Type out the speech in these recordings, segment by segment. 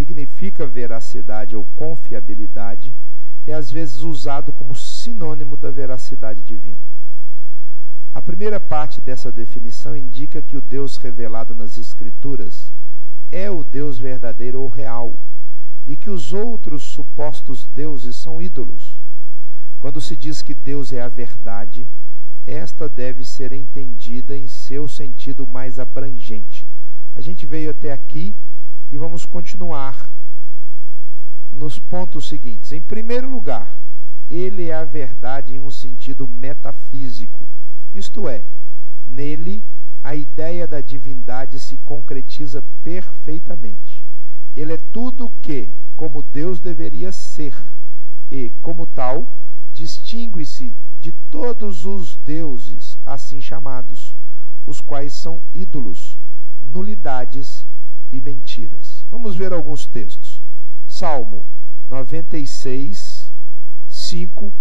significa veracidade ou confiabilidade, é às vezes usado como sinônimo da veracidade divina. A primeira parte dessa definição indica que o Deus revelado nas Escrituras é o Deus verdadeiro ou real, e que os outros supostos deuses são ídolos. Quando se diz que Deus é a verdade, esta deve ser entendida em seu sentido mais abrangente. A gente veio até aqui e vamos continuar nos pontos seguintes. Em primeiro lugar, ele é a verdade em um sentido metafísico, isto é, nele a ideia da divindade se concretiza perfeitamente. Ele é tudo o que, como Deus deveria ser, e, como tal, distingue-se de todos os deuses assim chamados, os quais são ídolos, nulidades e mentiras. Vamos ver alguns textos. Salmo 96, 5,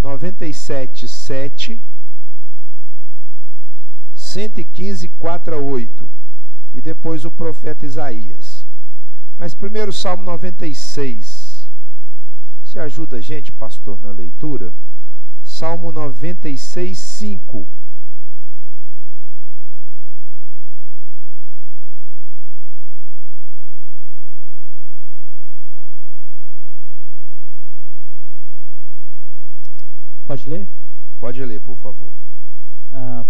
97, 7, 115, 4 a 8, e depois o profeta Isaías. Mas primeiro Salmo 96. Você ajuda a gente, pastor, na leitura? Salmo 96, 5. Pode ler? Pode ler, por favor.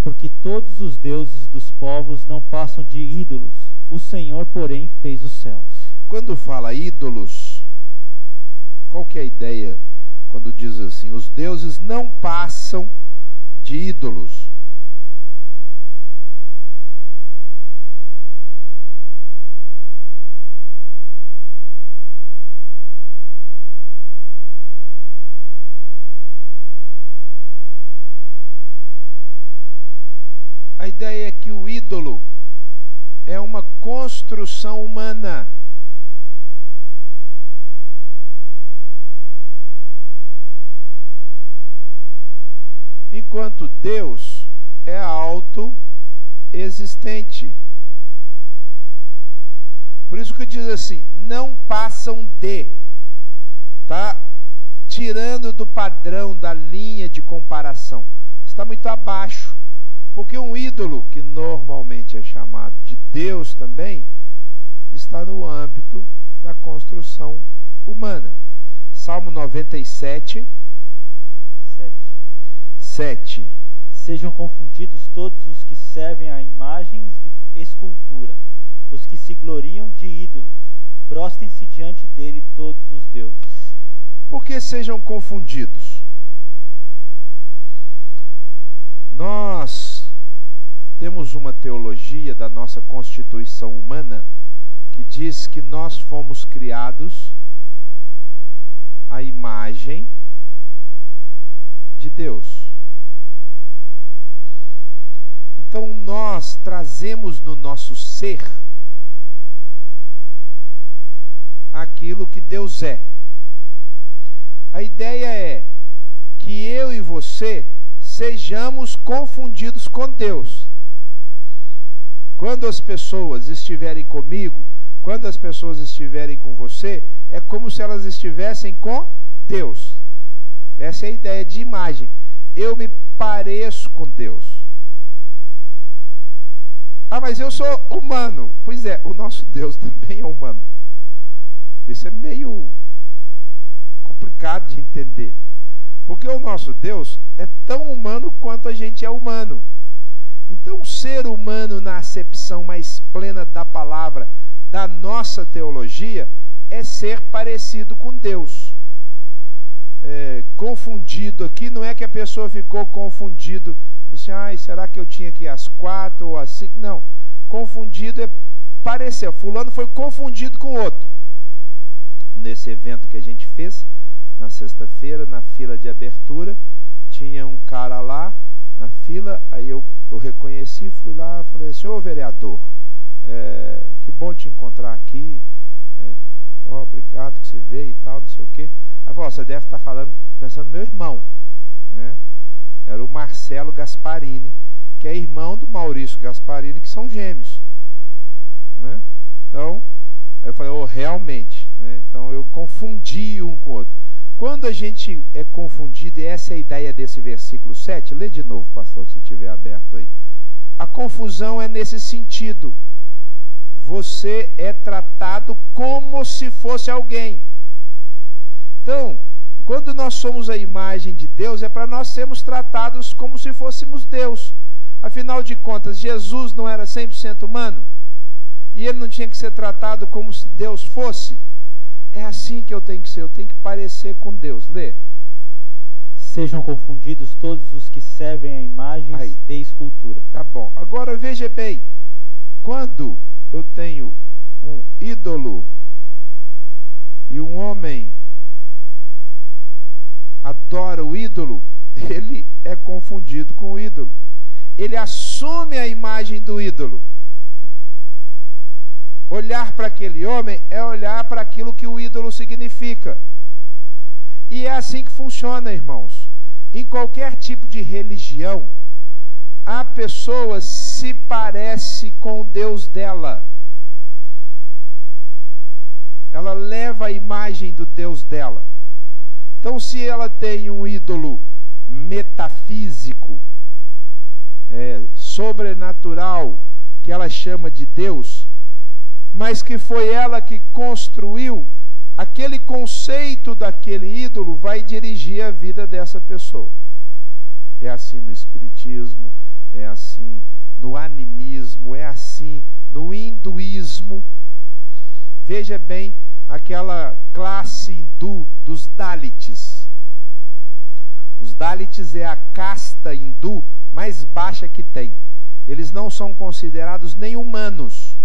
Porque todos os deuses dos povos não passam de ídolos. O Senhor, porém, fez os céus. Quando fala ídolos, qual que é a ideia quando diz assim? Os deuses não passam de ídolos. A ideia é que o ídolo é uma construção humana. Enquanto Deus é autoexistente. Por isso que diz assim, não passam de. Está tirando do padrão, da linha de comparação. Está muito abaixo. Porque um ídolo, que normalmente é chamado de Deus também, está no âmbito da construção humana. Salmo 97, 7. Sejam confundidos todos os que servem a imagens de escultura, os que se gloriam de ídolos, prostrem-se diante dele todos os deuses. Por que sejam confundidos? Nós temos uma teologia da nossa constituição humana que diz que nós fomos criados à imagem de Deus. Então nós trazemos no nosso ser aquilo que Deus é. A ideia é que eu e você sejamos confundidos com Deus. Quando as pessoas estiverem comigo, quando as pessoas estiverem com você, é como se elas estivessem com Deus. Essa é a ideia de imagem. Eu me pareço com Deus. Ah, mas eu sou humano. Pois é, o nosso Deus também é humano. Isso é meio complicado de entender. Porque o nosso Deus é tão humano quanto a gente é humano. Então, ser humano na acepção mais plena da palavra, da nossa teologia, é ser parecido com Deus. Confundido aqui, não é que a pessoa ficou confundido, assim, será que eu tinha que ir às 4 ou às 5? Não, confundido é parecer, fulano foi confundido com outro. Nesse evento que a gente fez, na sexta-feira, na fila de abertura, tinha um cara lá na fila, aí eu reconheci, fui lá, falei, senhor vereador, que bom te encontrar aqui, obrigado que você veio e tal, não sei o quê. Aí falou, você deve estar pensando no meu irmão, né? Era o Marcelo Gasparini, que é irmão do Maurício Gasparini, que são gêmeos, né? Então, Aí eu falei, oh, realmente, né? Então eu confundi um com o outro. Quando a gente é confundido, e essa é a ideia desse versículo 7, lê de novo, pastor, se estiver aberto aí. A confusão é nesse sentido. Você é tratado como se fosse alguém. Então, quando nós somos a imagem de Deus, é para nós sermos tratados como se fôssemos Deus. Afinal de contas, Jesus não era 100% humano? E ele não tinha que ser tratado como se Deus fosse? É assim que eu tenho que ser, eu tenho que parecer com Deus. Lê. Sejam confundidos todos os que servem a imagens de escultura. Tá bom. Agora veja bem, quando eu tenho um ídolo e um homem adora o ídolo, ele é confundido com o ídolo. Ele assume a imagem do ídolo. Olhar para aquele homem é olhar para aquilo que o ídolo significa. E é assim que funciona, irmãos. Em qualquer tipo de religião, a pessoa se parece com o Deus dela. Ela leva a imagem do Deus dela. Então, se ela tem um ídolo metafísico, sobrenatural, que ela chama de Deus, mas que foi ela que construiu, aquele conceito daquele ídolo vai dirigir a vida dessa pessoa. É assim no espiritismo, é assim no animismo, é assim no hinduísmo. Veja bem aquela classe hindu dos Dalits. Os Dalits é a casta hindu mais baixa que tem. Eles não são considerados nem humanos.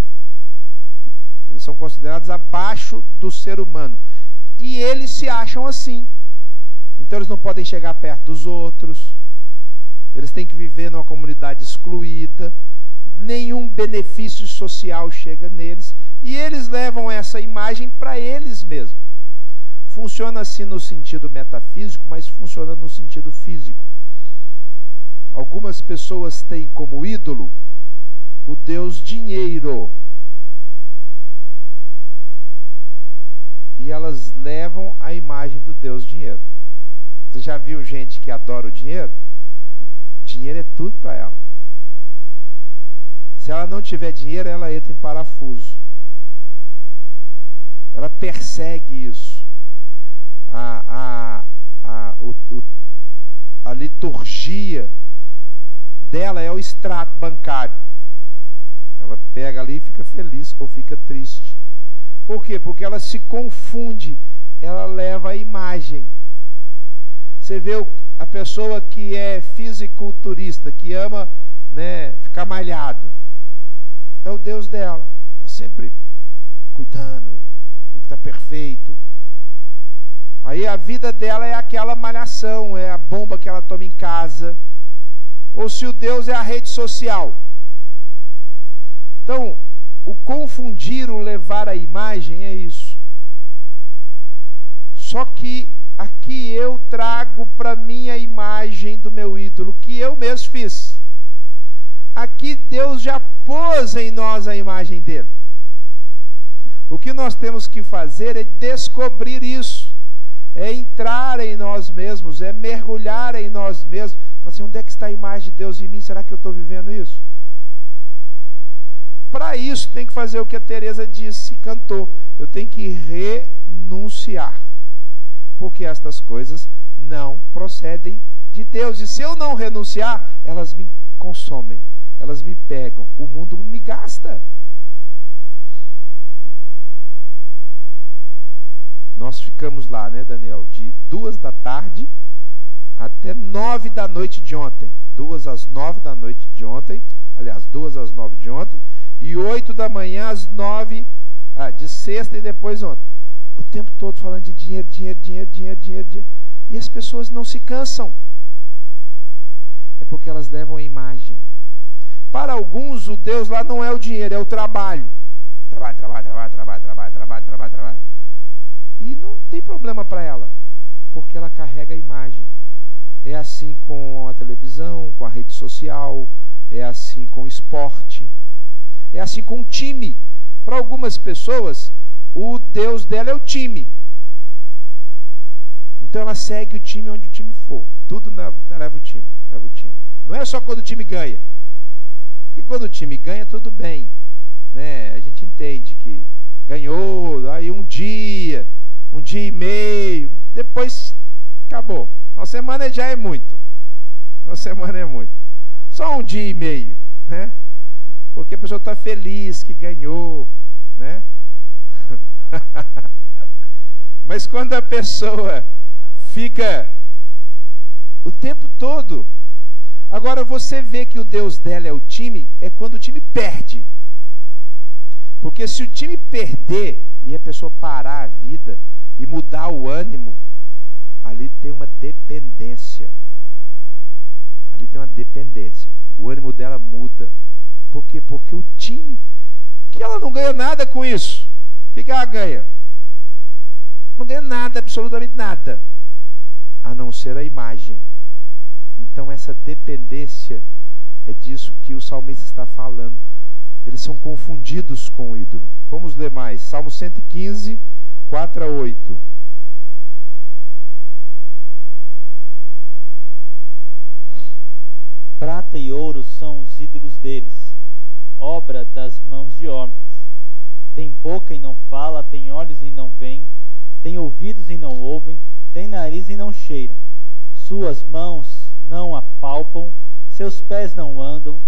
Eles são considerados abaixo do ser humano. E eles se acham assim. Então eles não podem chegar perto dos outros. Eles têm que viver numa comunidade excluída. Nenhum benefício social chega neles. E eles levam essa imagem para eles mesmos. Funciona assim no sentido metafísico, mas funciona no sentido físico. Algumas pessoas têm como ídolo o Deus dinheiro. E elas levam a imagem do Deus dinheiro. Você já viu gente que adora o dinheiro? Dinheiro é tudo para ela. Se ela não tiver dinheiro, ela entra em parafuso. Ela persegue isso. A liturgia dela é o extrato bancário. Ela pega ali e fica feliz ou fica triste. Por quê? Porque ela se confunde, ela leva a imagem. Você vê a pessoa que é fisiculturista, que ama, né, ficar malhado. É o Deus dela. Está sempre cuidando, tem que estar perfeito. Aí a vida dela é aquela malhação, é a bomba que ela toma em casa. Ou se o Deus é a rede social. Então, o confundir, o levar a imagem é isso. Só que aqui eu trago para mim a imagem do meu ídolo, que eu mesmo fiz. Aqui Deus já pôs em nós a imagem dele. O que nós temos que fazer é descobrir isso. É entrar em nós mesmos, é mergulhar em nós mesmos. Falar assim, onde é que está a imagem de Deus em mim? Será que eu estou vivendo isso? Para isso tem que fazer o que a Teresa disse, cantou. Eu tenho que renunciar. Porque estas coisas não procedem de Deus. E se eu não renunciar, elas me consomem. Elas me pegam. O mundo me gasta. Nós ficamos lá, né, Daniel? De 2 da tarde até 9 da noite de ontem. 2 às 9 da noite de ontem. Aliás, 2 às 9 de ontem. E 8 da manhã às 9, de sexta e depois ontem. O tempo todo falando de dinheiro, dinheiro, dinheiro, dinheiro, dinheiro, dinheiro. E as pessoas não se cansam. É porque elas levam a imagem. Para alguns, o Deus lá não é o dinheiro, é o trabalho. Trabalho, trabalho, trabalho, trabalho, trabalho, trabalho, trabalho, trabalho. E não tem problema para ela, porque ela carrega a imagem. É assim com a televisão, com a rede social, é assim com o esporte, é assim com o time. Para algumas pessoas, o Deus dela é o time. Então ela segue o time onde o time for. Tudo leva o time, leva o time. Não é só quando o time ganha. Porque quando o time ganha, tudo bem, né? A gente entende que ganhou, aí um dia e meio, depois acabou. Uma semana já é muito. Uma semana é muito. Só um dia e meio, né? Porque a pessoa está feliz que ganhou, né? Mas quando a pessoa fica o tempo todo... Agora você vê que o Deus dela é o time, é quando o time perde. Porque se o time perder e a pessoa parar a vida e mudar o ânimo, ali tem uma dependência. Ali tem uma dependência. O ânimo dela muda. Por quê? Porque o time, que ela não ganha nada com isso. O que ela ganha? Não ganha nada, absolutamente nada, a não ser a imagem. Então essa dependência é disso que o salmista está falando. Eles são confundidos com o ídolo. Vamos ler mais. Salmo 115, 4 a 8. Prata e ouro são os ídolos deles, obra das mãos de homens. Tem boca e não fala, tem olhos e não veem, tem ouvidos e não ouvem, tem nariz e não cheiram. Suas mãos não apalpam, seus pés não andam,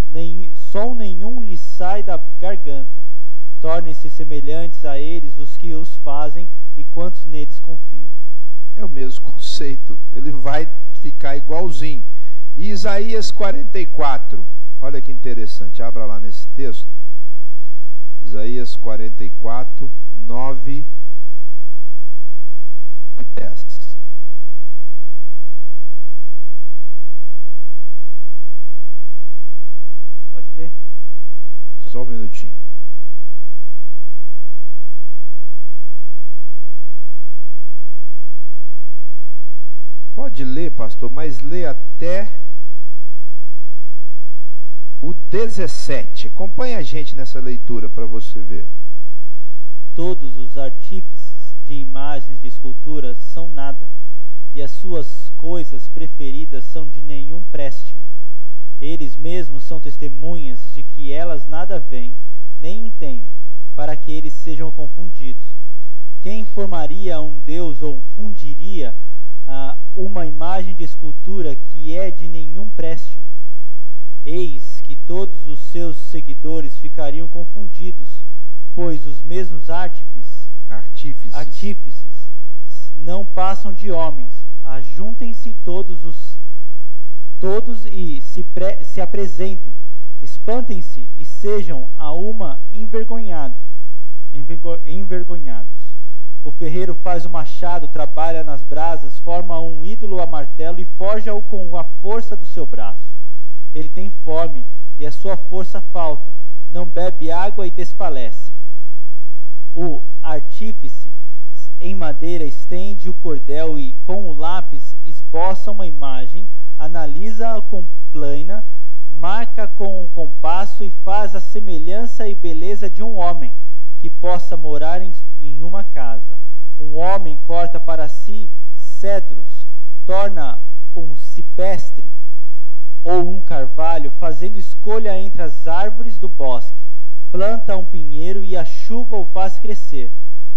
som nenhum lhes sai da garganta. Tornem-se semelhantes a eles os que os fazem e quantos neles confiam. É o mesmo conceito, ele vai ficar igualzinho. E Isaías 44, olha que interessante, abra lá nesse texto. Isaías 44, 9 e 10. Pode ler? Só um minutinho. Pode ler, pastor, mas lê até o 17. Acompanhe a gente nessa leitura para você ver. Todos os artífices de imagens de escultura são nada, e as suas coisas preferidas são de nenhum préstimo. Eles mesmos são testemunhas de que elas nada veem, nem entendem, para que eles sejam confundidos. Quem formaria um Deus ou fundiria uma imagem de escultura que é de nenhum préstimo? Eis que todos os seus seguidores ficariam confundidos, pois os mesmos artífices não passam de homens. Ajuntem-se todos e se apresentem, espantem-se e sejam a uma envergonhados. O ferreiro faz o machado, trabalha nas brasas, forma um ídolo a martelo e forja-o com a força do seu braço. Ele tem fome e a sua força falta, não bebe água e desfalece. O artífice em madeira estende o cordel e, com o lápis, esboça uma imagem, analisa-a com plana, marca com um compasso e faz a semelhança e beleza de um homem que possa morar em uma casa. Um homem corta para si cedros, torna um cipestre ou um carvalho, fazendo escolha entre as árvores do bosque. Planta um pinheiro e a chuva o faz crescer.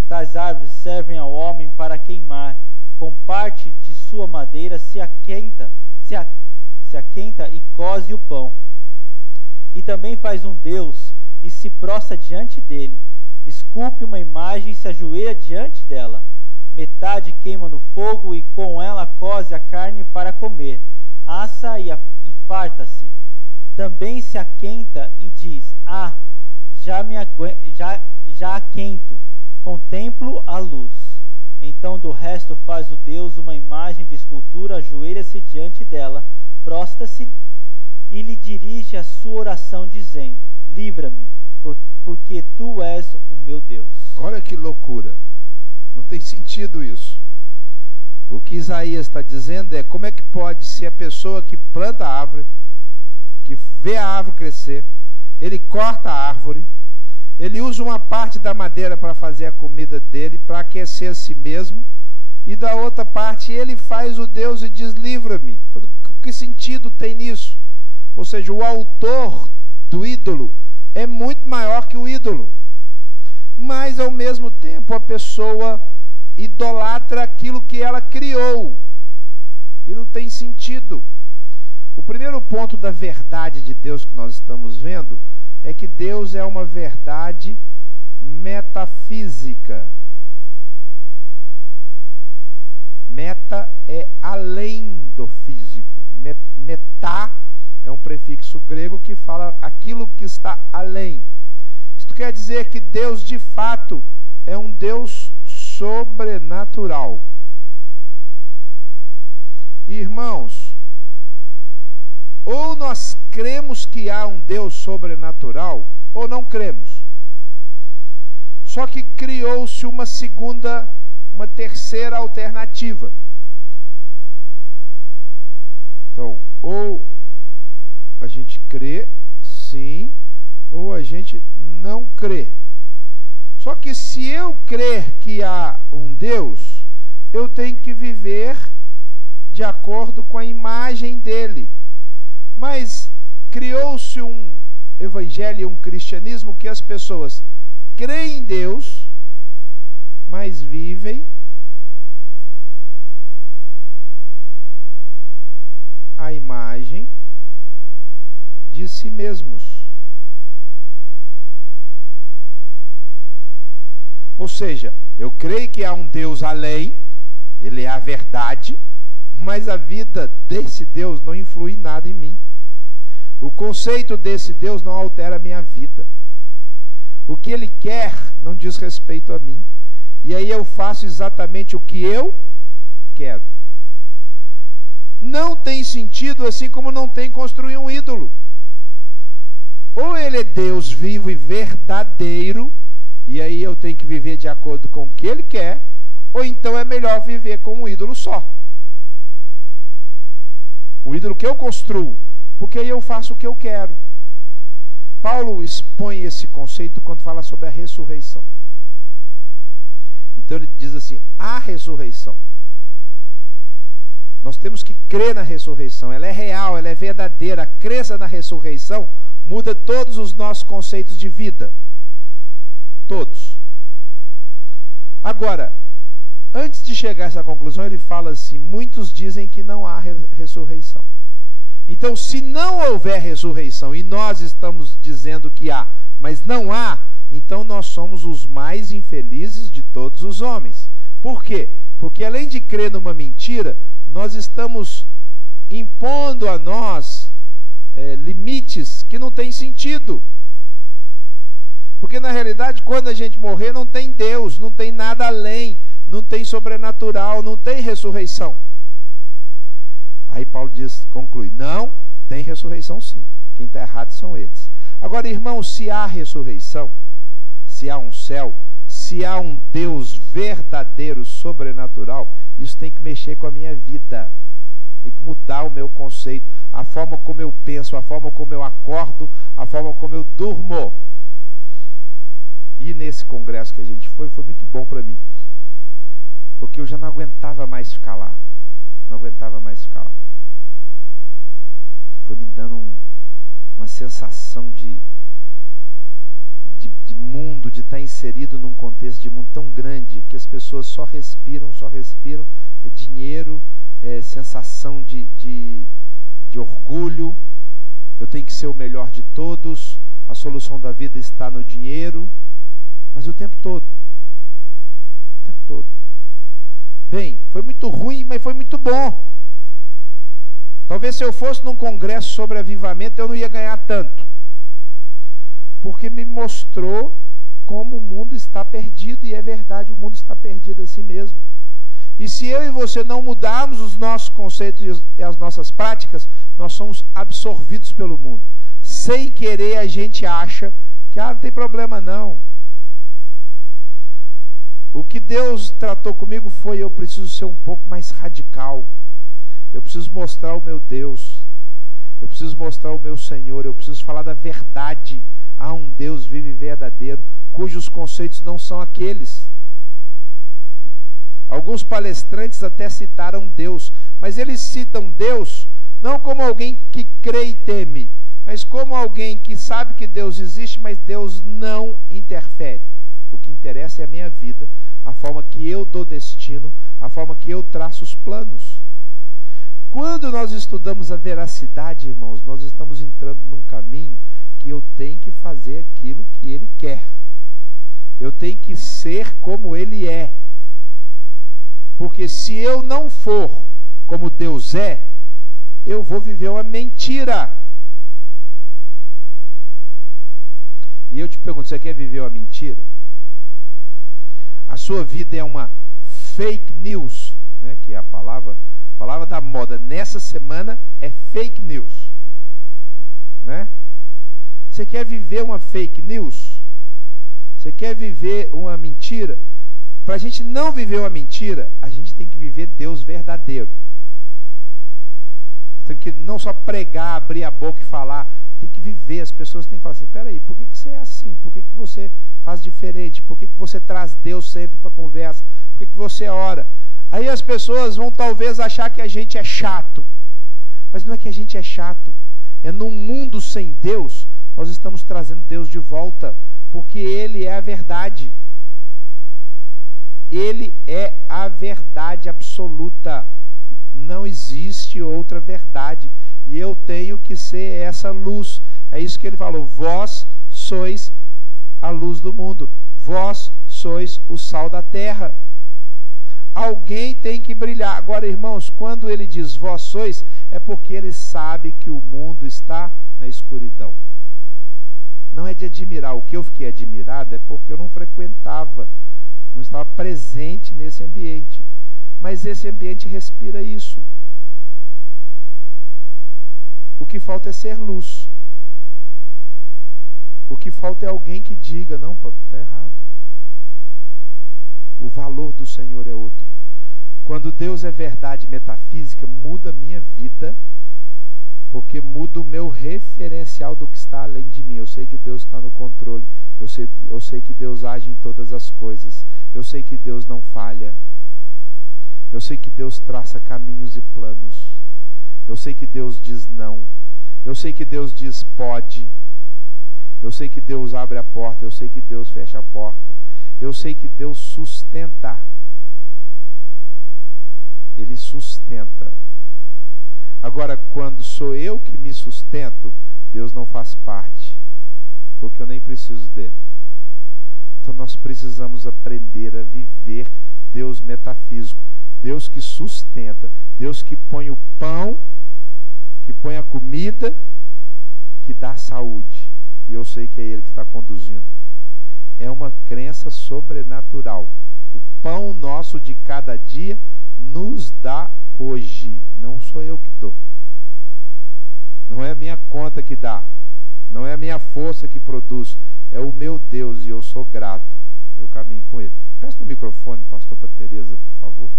Tais árvores servem ao homem para queimar. Com parte de sua madeira se aquenta e coze o pão. E também faz um Deus e se prostra diante dele. Esculpe uma imagem e se ajoelha diante dela. Metade queima no fogo e com ela coze a carne para comer. Assa e farta-se. Também se aquenta e diz: já aquento, contemplo a luz. Então do resto faz o Deus uma imagem de escultura, ajoelha-se diante dela, prostra-se e lhe dirige a sua oração dizendo: livra-me, porque tu és o meu Deus. Olha que loucura, não tem sentido isso. O que Isaías está dizendo é: como é que pode ser a pessoa que planta a árvore, que vê a árvore crescer, ele corta a árvore, Ele usa uma parte da madeira para fazer a comida dele, para aquecer a si mesmo, e da outra parte ele faz o Deus e diz: livra-me. Que sentido tem nisso? Ou seja, o autor do ídolo é muito maior que o ídolo. Mas, ao mesmo tempo, a pessoa idolatra aquilo que ela criou. E não tem sentido. O primeiro ponto da verdade de Deus que nós estamos vendo é que Deus é uma verdade metafísica. Meta é além do físico. Metá é um prefixo grego que fala aquilo que está além. Isto quer dizer que Deus, de fato, é um Deus sobrenatural. Irmãos, ou nós cremos que há um Deus sobrenatural, ou não cremos. Só que criou-se uma terceira alternativa. Então, ou a gente crê, sim, ou a gente não crê. Só que se eu crer que há um Deus, eu tenho que viver de acordo com a imagem dele. Mas criou-se um evangelho e um cristianismo que as pessoas creem em Deus, mas vivem a imagem de si mesmos. Ou seja, eu creio que há um Deus além, ele é a verdade, mas a vida desse Deus não influi nada em mim. O conceito desse Deus não altera a minha vida. O que ele quer não diz respeito a mim. E aí eu faço exatamente o que eu quero. Não tem sentido, assim como não tem construir um ídolo. Ou ele é Deus vivo e verdadeiro, e aí eu tenho que viver de acordo com o que ele quer, ou então é melhor viver com um ídolo só. O ídolo que eu construo, porque aí eu faço o que eu quero. Paulo expõe esse conceito quando fala sobre a ressurreição. Então ele diz assim: a ressurreição. Nós temos que crer na ressurreição. Ela é real, ela é verdadeira. A crença na ressurreição muda todos os nossos conceitos de vida. Todos. Agora, antes de chegar a essa conclusão, ele fala assim: muitos dizem que não há ressurreição. Então, se não houver ressurreição e nós estamos dizendo que há, mas não há, então nós somos os mais infelizes de todos os homens. Por quê? Porque além de crer numa mentira, nós estamos impondo a nós limites que não têm sentido. Porque na realidade, quando a gente morrer, não tem Deus, não tem nada além, não tem sobrenatural, não tem ressurreição. Aí Paulo conclui: não, tem ressurreição sim. Quem está errado são eles. Agora, irmãos, se há ressurreição, se há um céu, se há um Deus verdadeiro, sobrenatural, isso tem que mexer com a minha vida. Tem que mudar o meu conceito, a forma como eu penso, a forma como eu acordo, a forma como eu durmo. E nesse congresso que a gente foi muito bom para mim. Porque eu já não aguentava mais ficar lá. Não aguentava mais ficar lá. Foi me dando uma sensação de mundo, de estar inserido num contexto de mundo tão grande que as pessoas só respiram, é dinheiro, é sensação de orgulho. Eu tenho que ser o melhor de todos, a solução da vida está no dinheiro, mas o tempo todo. O tempo todo. Bem, foi muito ruim, mas foi muito bom. Talvez se eu fosse num congresso sobre avivamento, eu não ia ganhar tanto. Porque me mostrou como o mundo está perdido, e é verdade, o mundo está perdido assim mesmo. E se eu e você não mudarmos os nossos conceitos e as nossas práticas, nós somos absorvidos pelo mundo. Sem querer, a gente acha que não tem problema não. O que Deus tratou comigo foi: eu preciso ser um pouco mais radical. Eu preciso mostrar o meu Deus. Eu preciso mostrar o meu Senhor. Eu preciso falar da verdade. Há um Deus vivo e verdadeiro, cujos conceitos não são aqueles. Alguns palestrantes até citaram Deus, mas eles citam Deus não como alguém que crê e teme, mas como alguém que sabe que Deus existe, mas Deus não interfere. O que interessa é a minha vida, a forma que eu dou destino, a forma que eu traço os planos. Quando nós estudamos a veracidade, irmãos, nós estamos entrando num caminho que eu tenho que fazer aquilo que Ele quer. Eu tenho que ser como Ele é. Porque se eu não for como Deus é, eu vou viver uma mentira. E eu te pergunto, você quer viver uma mentira? A sua vida é uma fake news, né? Que é a palavra da moda nessa semana é fake news, né? Você quer viver uma fake news? Você quer viver uma mentira? Para a gente não viver uma mentira, a gente tem que viver Deus verdadeiro. Tem que não só pregar, abrir a boca e falar, tem que viver. As pessoas têm que falar assim, peraí, por que você é assim? Por que você faz diferente? Por que você traz Deus sempre para a conversa? Por que você ora? Aí as pessoas vão talvez achar que a gente é chato. Mas não é que a gente é chato. É num mundo sem Deus, nós estamos trazendo Deus de volta, porque Ele é a verdade. Ele é a verdade absoluta. Não existe outra verdade. E eu tenho que ser essa luz. É isso que ele falou. Vós sois a luz do mundo. Vós sois o sal da terra. Alguém tem que brilhar. Agora, irmãos, quando ele diz vós sois, é porque ele sabe que o mundo está na escuridão. Não é de admirar. O que eu fiquei admirado é porque eu não frequentava, não estava presente nesse ambiente. Mas esse ambiente respira isso. O que falta é ser luz. O que falta é alguém que diga, não, está errado. O valor do Senhor é outro. Quando Deus é verdade metafísica, muda a minha vida, porque muda o meu referencial do que está além de mim. Eu sei que Deus está no controle. Eu sei que Deus age em todas as coisas. Eu sei que Deus não falha. Eu sei que Deus traça caminhos e planos. Eu sei que Deus diz não. Eu sei que Deus diz pode. Eu sei que Deus abre a porta. Eu sei que Deus fecha a porta. Eu sei que Deus sustenta. Ele sustenta. Agora, quando sou eu que me sustento, Deus não faz parte, porque eu nem preciso dele. Então nós precisamos aprender a viver Deus metafísico. Deus que sustenta, Deus que põe o pão, que põe a comida, que dá saúde. E eu sei que é Ele que está conduzindo. É uma crença sobrenatural. O pão nosso de cada dia nos dá hoje. Não sou eu que dou. Não é a minha conta que dá. Não é a minha força que produz. É o meu Deus e eu sou grato. Eu caminho com Ele. Presta o microfone, pastor, para Tereza, por favor.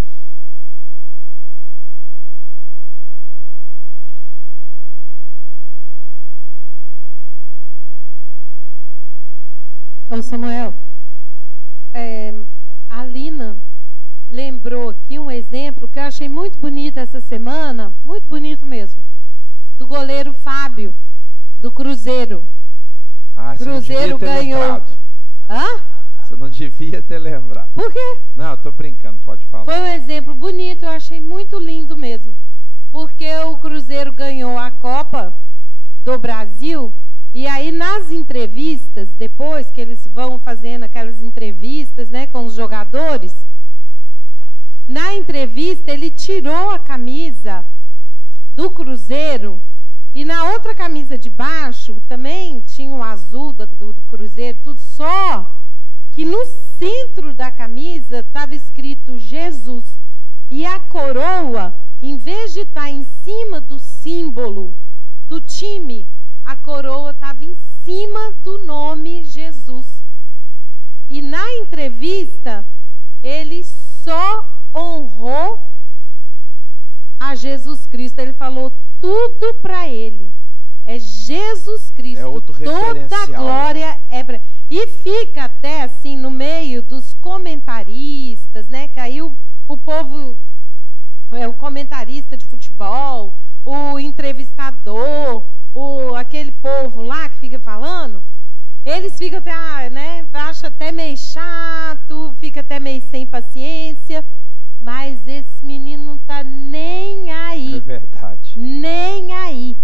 Ô Samuel, a Lina lembrou aqui um exemplo que eu achei muito bonito essa semana, muito bonito mesmo, do goleiro Fábio, do Cruzeiro. Ah, Cruzeiro ganhou. Hã? Você não devia ter lembrado. Por quê? Não, eu tô brincando, pode falar. Foi um exemplo bonito, eu achei muito lindo mesmo, porque o Cruzeiro ganhou a Copa do Brasil. E aí, nas entrevistas, depois que eles vão fazendo aquelas entrevistas, né, com os jogadores, na entrevista ele tirou a camisa do Cruzeiro e na outra camisa de baixo também tinha o azul do Cruzeiro, tudo, só que no centro da camisa estava escrito Jesus. E a coroa, em vez de estar em cima do símbolo do time, a coroa estava em cima do nome Jesus. E na entrevista, ele só honrou a Jesus Cristo. Ele falou tudo para ele. é Jesus Cristo. É outro Toda referencial, glória é pra... E fica até assim no meio dos comentaristas, né? Que aí o povo, o comentarista de futebol, o entrevistador, aquele povo lá que fica falando, eles ficam até, né? Acha até meio chato, fica até meio sem paciência, mas esse menino não tá nem aí. É verdade. Nem aí.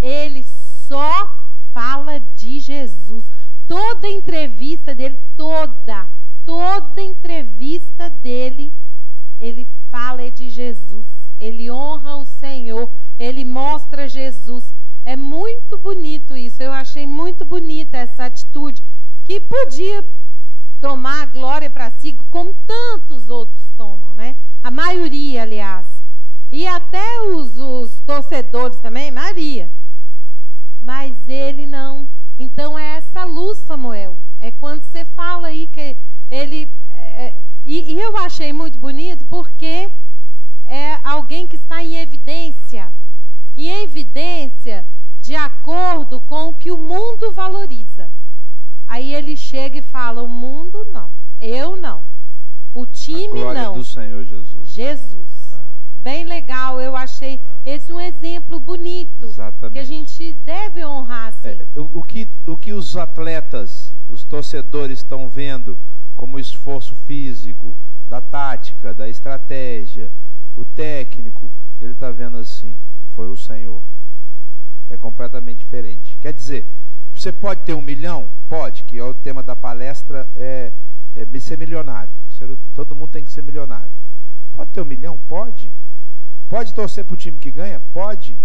Ele só fala de Jesus. Toda entrevista dele, toda entrevista dele, ele fala de Jesus. Ele honra o Senhor, ele mostra Jesus. É muito bonito isso. Eu achei muito bonita essa atitude, que podia tomar a glória para si, como tantos outros tomam, né? A maioria, aliás. E até os torcedores também, Maria. Mas ele não. Então é essa luz, Samuel. É quando você fala aí que ele... E eu achei muito bonito porque é alguém que está em evidência. Em evidência de acordo com o que o mundo valoriza. Aí ele chega e fala, o mundo não. Eu não. O time a glória não. do Senhor Jesus. Jesus. Bem legal, eu achei esse um exemplo bonito. Exatamente. Que a gente deve honrar, sim. O que os atletas, os torcedores estão vendo como esforço físico, da tática, da estratégia, o técnico, ele está vendo assim, foi o Senhor. É completamente diferente. Quer dizer, você pode ter 1 milhão? Pode, que é o tema da palestra, é ser milionário. Todo mundo tem que ser milionário. Pode ter 1 milhão? Pode. Pode torcer para o time que ganha? Pode.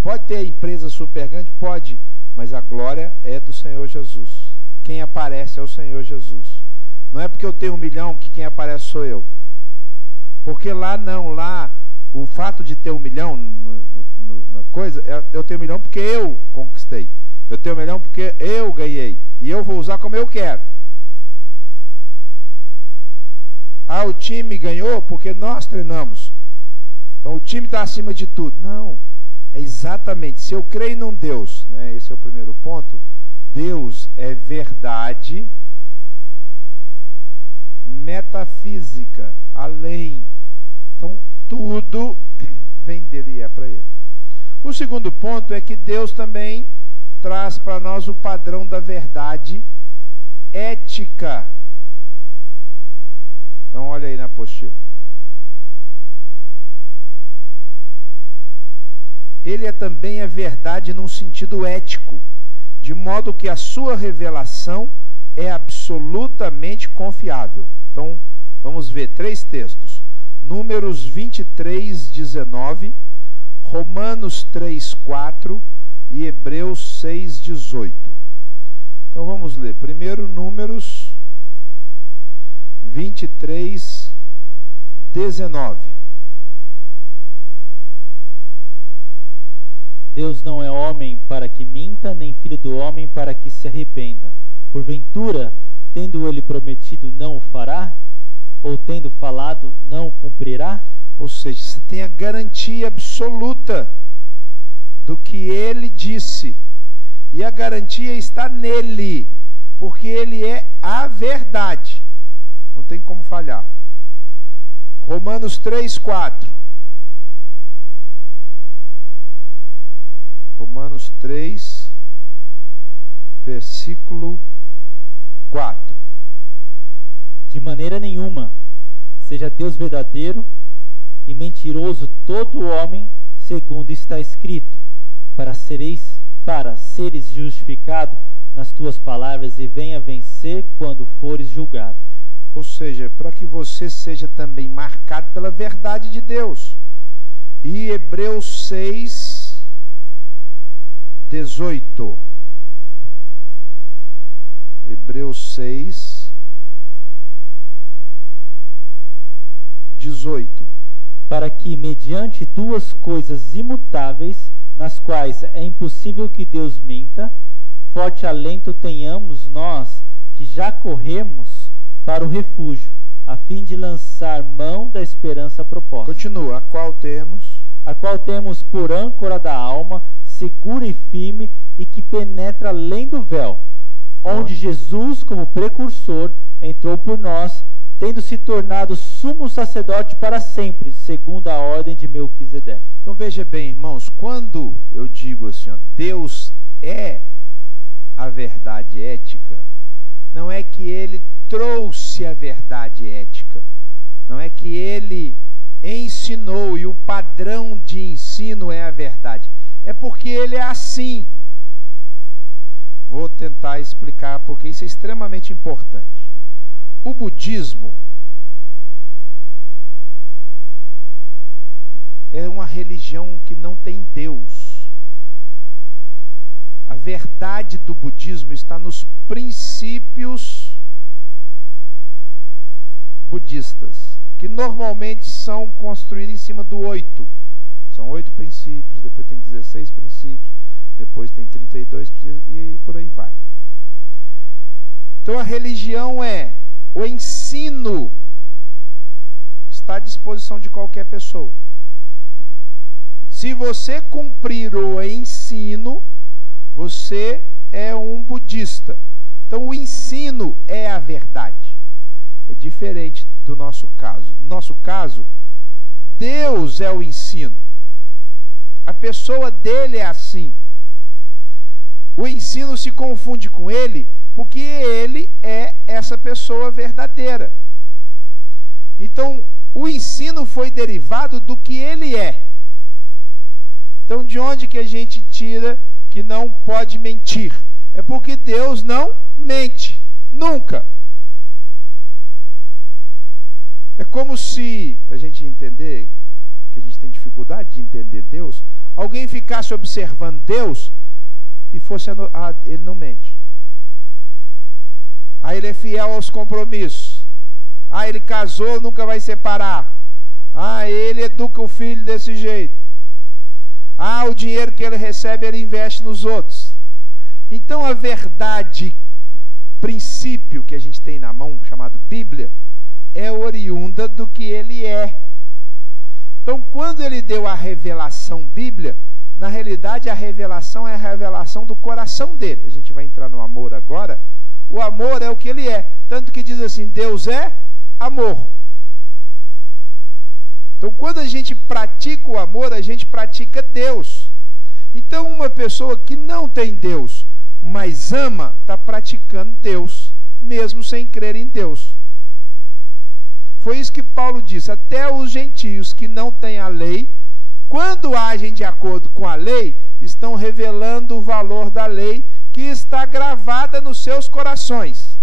Pode ter empresa super grande? Pode. Mas a glória é do Senhor Jesus. Quem aparece é o Senhor Jesus. Não é porque eu tenho 1 milhão que quem aparece sou eu. Porque lá não, lá o fato de ter 1 milhão na coisa, eu tenho 1 milhão porque eu conquistei. Eu tenho 1 milhão porque eu ganhei. E eu vou usar como eu quero. Ah, o time ganhou porque nós treinamos. Então o time está acima de tudo. Não, é exatamente. Se eu creio num Deus, né, esse é o primeiro ponto. Deus é verdade metafísica, além. Então tudo vem dele e é para ele. O segundo ponto é que Deus também traz para nós o padrão da verdade ética. Então olha aí na apostila. Ele é também a verdade num sentido ético, de modo que a sua revelação é absolutamente confiável. Então, vamos ver 3 textos. Números 23, 19, Romanos 3, 4 e Hebreus 6, 18. Então, vamos ler. Primeiro, Números 23, 19. Deus não é homem para que minta, nem filho do homem para que se arrependa. Porventura, tendo ele prometido, não o fará? Ou tendo falado, não o cumprirá? Ou seja, você tem a garantia absoluta do que ele disse. E a garantia está nele, porque ele é a verdade. Não tem como falhar. Romanos 3, 4. Romanos 3, versículo 4. De maneira nenhuma, seja Deus verdadeiro e mentiroso todo homem, segundo está escrito, para seres justificado nas tuas palavras e venha vencer quando fores julgado. Ou seja, para que você seja também marcado pela verdade de Deus. E Hebreus 6, 18. Hebreus 6, 18. Para que, mediante 2 coisas imutáveis, nas quais é impossível que Deus minta, forte alento tenhamos nós, que já corremos para o refúgio, a fim de lançar mão da esperança proposta. Continua. A qual temos por âncora da alma, segura e firme e que penetra além do véu, onde Jesus, como precursor, entrou por nós, tendo se tornado sumo sacerdote para sempre, segundo a ordem de Melquisedeque. Então veja bem, irmãos, quando eu digo assim, ó, Deus é a verdade ética, não é que ele trouxe a verdade ética, não é que ele ensinou e o padrão de ensino é a verdade, é porque ele é assim. Vou tentar explicar porque isso é extremamente importante. O budismo é uma religião que não tem Deus. A verdade do budismo está nos princípios budistas, que normalmente são construídos em cima do 8. São 8 princípios, depois tem 16 princípios, depois tem 32 princípios e por aí vai. Então a religião é o ensino, está à disposição de qualquer pessoa. Se você cumprir o ensino, você é um budista. Então o ensino é a verdade. É diferente do nosso caso. No nosso caso, Deus é o ensino. A pessoa dele é assim. O ensino se confunde com ele porque ele é essa pessoa verdadeira. Então, o ensino foi derivado do que ele é. Então, de onde que a gente tira que não pode mentir? É porque Deus não mente. Nunca. É como se, para a gente entender, que a gente tem dificuldade de entender Deus, alguém ficasse observando Deus e fosse, ele não mente. Ele é fiel aos compromissos. Ele casou, nunca vai separar. Ele educa o filho desse jeito. O dinheiro que ele recebe, ele investe nos outros. Então a verdade, princípio que a gente tem na mão, chamado Bíblia, é oriunda do que ele é. Então, quando ele deu a revelação Bíblia, na realidade a revelação é a revelação do coração dele. A gente vai entrar no amor agora. O amor é o que ele é. Tanto que diz assim, Deus é amor. Então, quando a gente pratica o amor, a gente pratica Deus. Então, uma pessoa que não tem Deus, mas ama, está praticando Deus, mesmo sem crer em Deus. Foi isso que Paulo disse, até os gentios que não têm a lei, quando agem de acordo com a lei, estão revelando o valor da lei que está gravada nos seus corações.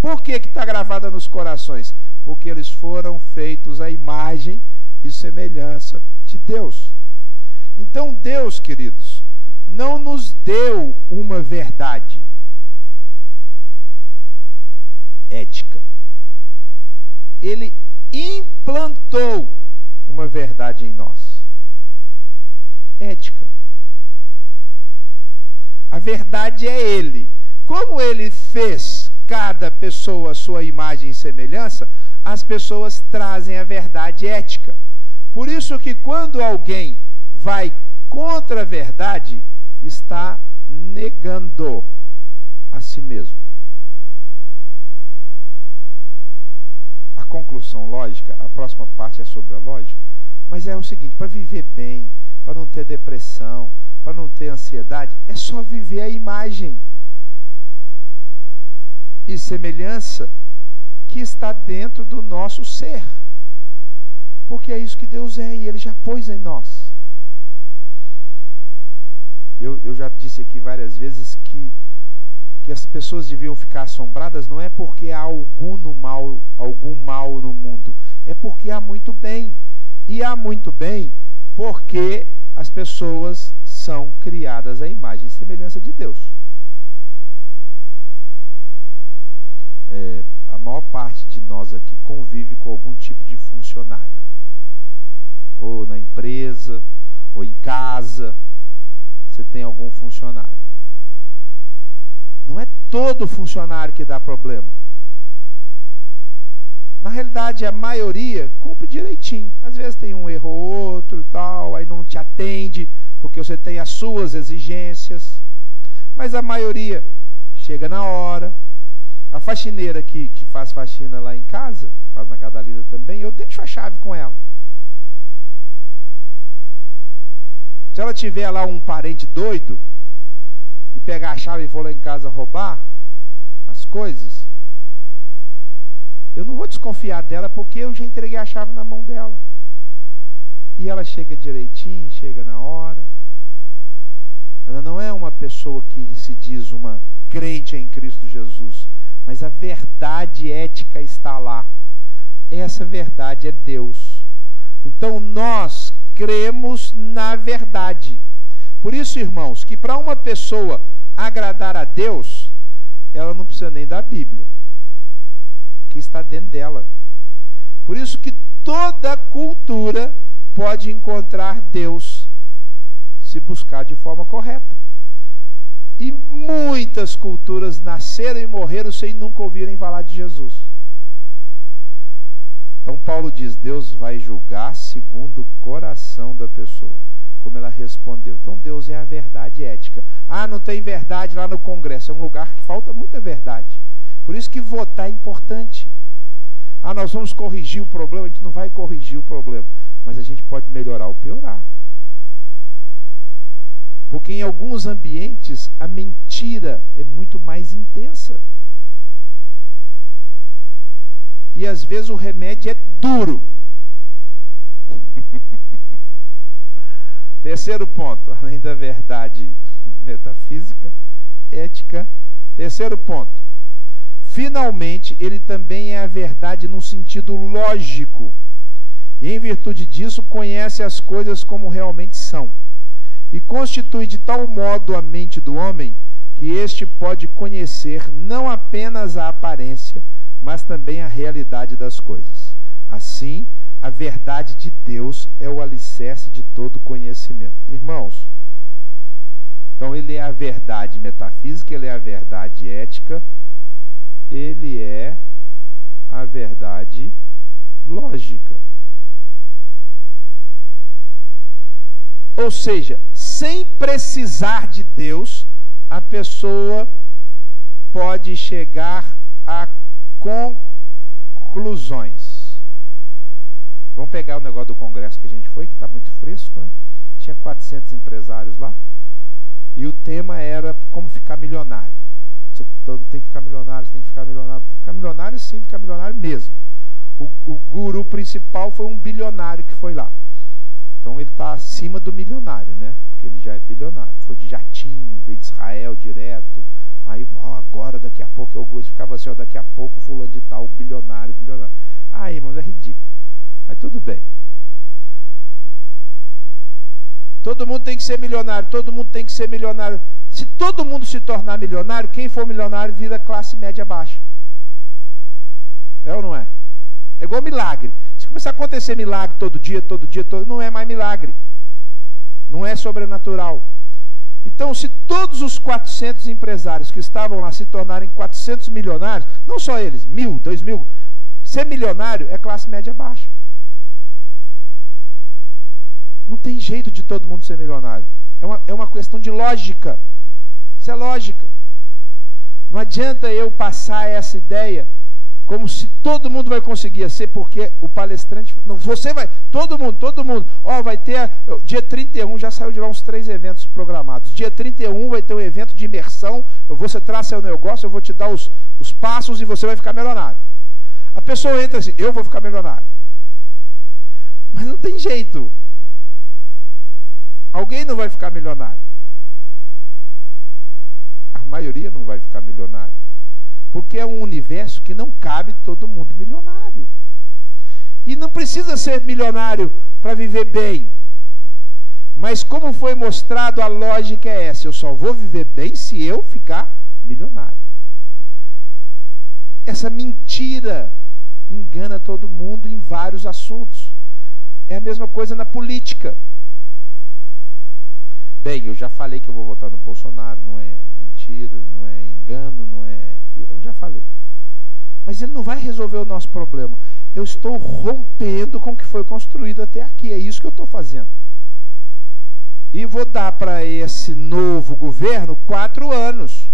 Por que está gravada nos corações? Porque eles foram feitos à imagem e semelhança de Deus. Então Deus, queridos, não nos deu uma verdade ética. Ele implantou uma verdade em nós. Ética. A verdade é ele. Como ele fez cada pessoa a sua imagem e semelhança, as pessoas trazem a verdade ética. Por isso que quando alguém vai contra a verdade, está negando a si mesmo. A conclusão lógica, a próxima parte é sobre a lógica, mas é o seguinte, para viver bem, para não ter depressão, para não ter ansiedade, é só viver a imagem e semelhança que está dentro do nosso ser. Porque é isso que Deus é e Ele já pôs em nós. Eu já disse aqui várias vezes que as pessoas deviam ficar assombradas não é porque há algum mal no mundo, é porque há muito bem. E há muito bem porque as pessoas são criadas à imagem e semelhança de Deus. A maior parte de nós aqui convive com algum tipo de funcionário. Ou na empresa, ou em casa, você tem algum funcionário. Não é todo funcionário que dá problema. Na realidade, a maioria cumpre direitinho. Às vezes tem um erro ou outro, tal, aí não te atende, porque você tem as suas exigências, mas a maioria chega na hora. A faxineira que faz faxina lá em casa, que faz na casa da Lida também, eu deixo a chave com ela. Se ela tiver lá um parente doido e pegar a chave e for lá em casa roubar as coisas, eu não vou desconfiar dela porque eu já entreguei a chave na mão dela. E ela chega direitinho, chega na hora. Ela não é uma pessoa que se diz uma crente em Cristo Jesus, mas a verdade ética está lá. Essa verdade é Deus. Então nós cremos na verdade. Por isso, irmãos, que para uma pessoa agradar a Deus, ela não precisa nem da Bíblia, porque está dentro dela. Por isso que toda cultura pode encontrar Deus se buscar de forma correta. E muitas culturas nasceram e morreram sem nunca ouvirem falar de Jesus. Então Paulo diz, Deus vai julgar segundo o coração da pessoa, como ela respondeu. Então Deus é a verdade ética. Ah, não tem verdade lá no Congresso, é um lugar que falta muita verdade. Por isso que votar é importante. Ah, nós vamos corrigir o problema, a gente não vai corrigir o problema, mas a gente pode melhorar ou piorar. Porque em alguns ambientes a mentira é muito mais intensa. E às vezes o remédio é duro. Terceiro ponto, além da verdade metafísica, ética. Terceiro ponto, finalmente ele também é a verdade num sentido lógico. E em virtude disso conhece as coisas como realmente são. E constitui de tal modo a mente do homem que este pode conhecer não apenas a aparência, mas também a realidade das coisas. Assim, a verdade de Deus é o alicerce de todo conhecimento. Irmãos, então ele é a verdade metafísica, ele é a verdade ética, ele é a verdade lógica. Ou seja, sem precisar de Deus, a pessoa pode chegar a conclusões. Vamos pegar o negócio do congresso que a gente foi, que está muito fresco, né? Tinha 400 empresários lá, e o tema era como ficar milionário. Você todo tem que ficar milionário, você tem que ficar milionário. Tem que ficar milionário sim, ficar milionário mesmo. O guru principal foi um bilionário que foi lá. Então ele está acima do milionário, né? Porque ele já é bilionário. Foi de jatinho, veio de Israel direto. Aí, agora, daqui a pouco, eu ficava assim, daqui a pouco fulano de tal, bilionário. Aí, irmãos, é ridículo. Mas tudo bem. Todo mundo tem que ser milionário, todo mundo tem que ser milionário. Se todo mundo se tornar milionário, quem for milionário vira classe média baixa. É ou não é? É igual milagre. Se começar a acontecer milagre todo dia, não é mais milagre. Não é sobrenatural. Então, se todos os 400 empresários que estavam lá se tornarem 400 milionários, não só eles, 1.000, 2.000, ser milionário é classe média baixa. Não tem jeito de todo mundo ser milionário. É uma questão de lógica. Isso é lógica. Não adianta eu passar essa ideia como se todo mundo vai conseguir ser, porque o palestrante... Não, você vai... Todo mundo. Vai ter... Dia 31, já saiu de lá uns 3 eventos programados. Dia 31 vai ter um evento de imersão. Você traz seu negócio, eu vou te dar os passos e você vai ficar milionário. A pessoa entra assim, eu vou ficar milionário. Mas não tem jeito. Alguém não vai ficar milionário. A maioria não vai ficar milionário. Porque é um universo que não cabe todo mundo milionário. E não precisa ser milionário para viver bem. Mas como foi mostrado, a lógica é essa. Eu só vou viver bem se eu ficar milionário. Essa mentira engana todo mundo em vários assuntos. É a mesma coisa na política. Bem, eu já falei que eu vou votar no Bolsonaro, não é mentira, não é engano, não é... Eu já falei. Mas ele não vai resolver o nosso problema. Eu estou rompendo com o que foi construído até aqui. É isso que eu estou fazendo. E vou dar para esse novo governo 4 anos.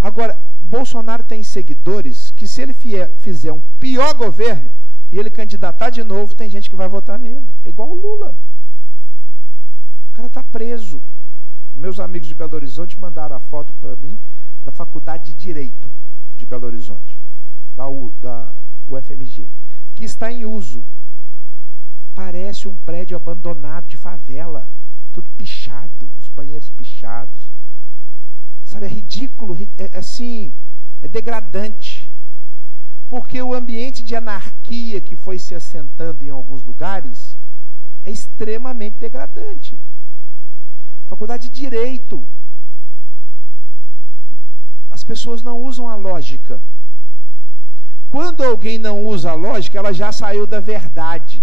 Agora, Bolsonaro tem seguidores que, se ele fizer um pior governo e ele candidatar de novo, tem gente que vai votar nele. É igual o Lula. O cara está preso. Meus amigos de Belo Horizonte mandaram a foto para mim da Faculdade de Direito de Belo Horizonte, da UFMG, que está em uso. Parece um prédio abandonado de favela, tudo pichado, os banheiros pichados. Sabe, é ridículo, é assim, é degradante. Porque o ambiente de anarquia que foi se assentando em alguns lugares é extremamente degradante. Faculdade de Direito. As pessoas não usam a lógica. Quando alguém não usa a lógica, ela já saiu da verdade.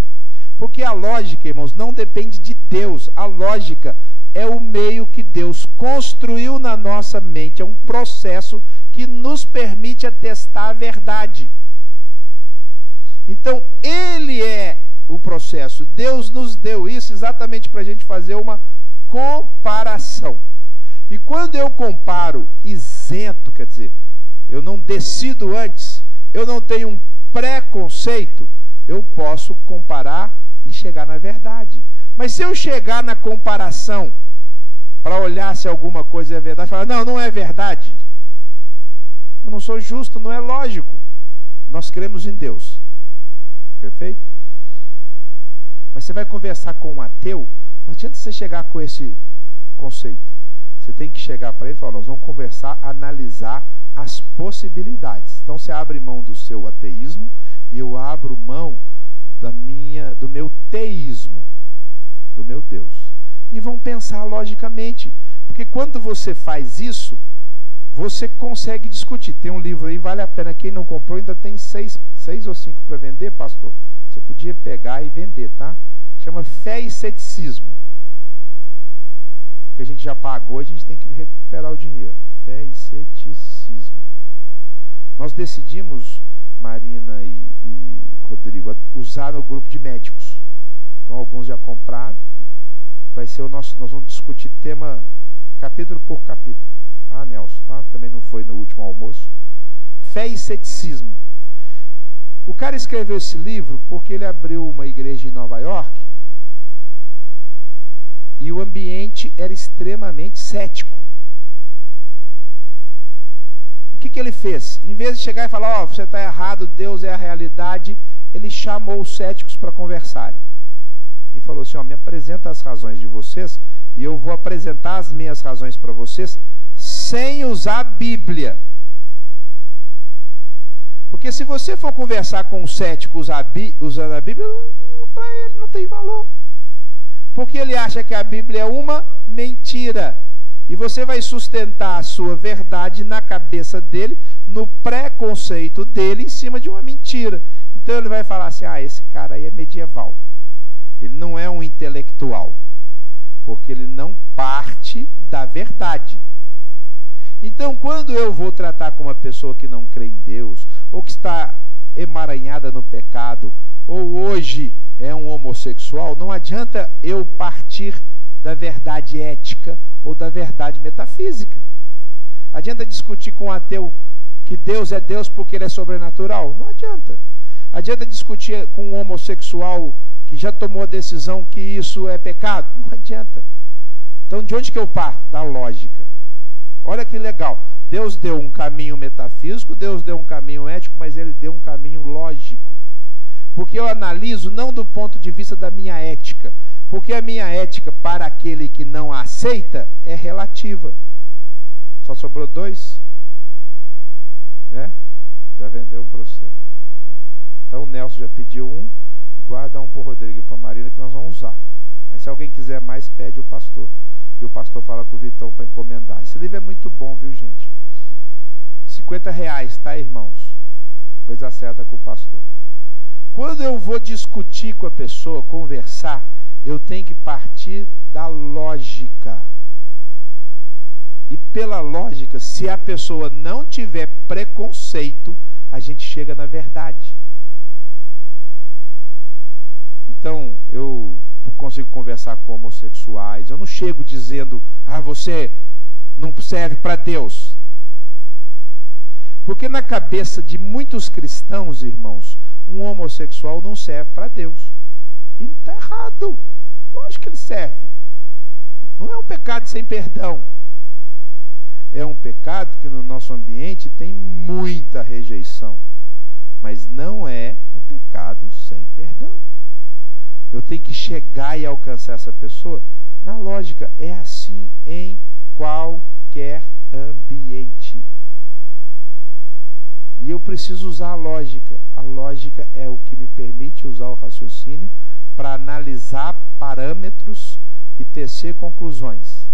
Porque a lógica, irmãos, não depende de Deus. A lógica é o meio que Deus construiu na nossa mente. É um processo que nos permite atestar a verdade. Então, ele é o processo. Deus nos deu isso exatamente para a gente fazer uma comparação. E quando eu comparo isento, quer dizer, eu não decido antes, eu não tenho um preconceito, eu posso comparar e chegar na verdade. Mas se eu chegar na comparação para olhar se alguma coisa é verdade, falar, não, não é verdade, eu não sou justo, não é lógico. Nós cremos em Deus. Perfeito? Mas você vai conversar com um ateu, não adianta você chegar com esse conceito. Você tem que chegar para ele e falar, nós vamos conversar, analisar as possibilidades. Então você abre mão do seu ateísmo e eu abro mão do meu teísmo, do meu Deus. E vão pensar logicamente, porque quando você faz isso, você consegue discutir. Tem um livro aí, vale a pena, quem não comprou ainda tem 6 ou 5 para vender, pastor. Você podia pegar e vender, tá? Chama Fé e Ceticismo. Porque a gente já pagou, a gente tem que recuperar o dinheiro. Fé e Ceticismo. Nós decidimos, Marina e Rodrigo, usar no grupo de médicos. Então alguns já compraram. Vai ser o nosso, nós vamos discutir tema capítulo por capítulo. Ah, Nelson, tá? Também não foi no último almoço. Fé e Ceticismo. O cara escreveu esse livro porque ele abriu uma igreja em Nova York e o ambiente era extremamente cético. O que ele fez? Em vez de chegar e falar, você está errado, Deus é a realidade, ele chamou os céticos para conversarem. E falou assim, me apresenta as razões de vocês e eu vou apresentar as minhas razões para vocês sem usar a Bíblia. Porque se você for conversar com um cético usando a Bíblia, para ele não tem valor. Porque ele acha que a Bíblia é uma mentira. E você vai sustentar a sua verdade na cabeça dele, no preconceito dele, em cima de uma mentira. Então ele vai falar assim, esse cara aí é medieval. Ele não é um intelectual. Porque ele não parte da verdade. Então, quando eu vou tratar com uma pessoa que não crê em Deus, ou que está emaranhada no pecado, ou hoje é um homossexual, não adianta eu partir da verdade ética ou da verdade metafísica. Adianta discutir com um ateu que Deus é Deus porque ele é sobrenatural? Não adianta. Adianta discutir com um homossexual que já tomou a decisão que isso é pecado? Não adianta. Então, de onde que eu parto? Da lógica. Olha que legal. Deus deu um caminho metafísico, Deus deu um caminho ético, mas ele deu um caminho lógico. Porque eu analiso não do ponto de vista da minha ética, porque a minha ética para aquele que não a aceita é relativa. Só sobrou 2? Já vendeu um para você. Então o Nelson já pediu um, guarda um para o Rodrigo e para a Marina que nós vamos usar. Aí se alguém quiser mais, pede o pastor. E o pastor fala com o Vitão para encomendar. Esse livro é muito bom, viu, gente? R$50, tá, irmãos? Depois acerta com o pastor. Quando eu vou discutir com a pessoa, conversar, eu tenho que partir da lógica. E pela lógica, se a pessoa não tiver preconceito, a gente chega na verdade. Então, consigo conversar com homossexuais. Eu não chego dizendo, você não serve para Deus. Porque na cabeça de muitos cristãos, irmãos, um homossexual não serve para Deus. E não está errado. Lógico que ele serve. Não é um pecado sem perdão. É um pecado que no nosso ambiente tem muita rejeição. Mas não é um pecado sem perdão. Eu tenho que chegar e alcançar essa pessoa. Na lógica, é assim em qualquer ambiente. E eu preciso usar a lógica. A lógica é o que me permite usar o raciocínio para analisar parâmetros e tecer conclusões.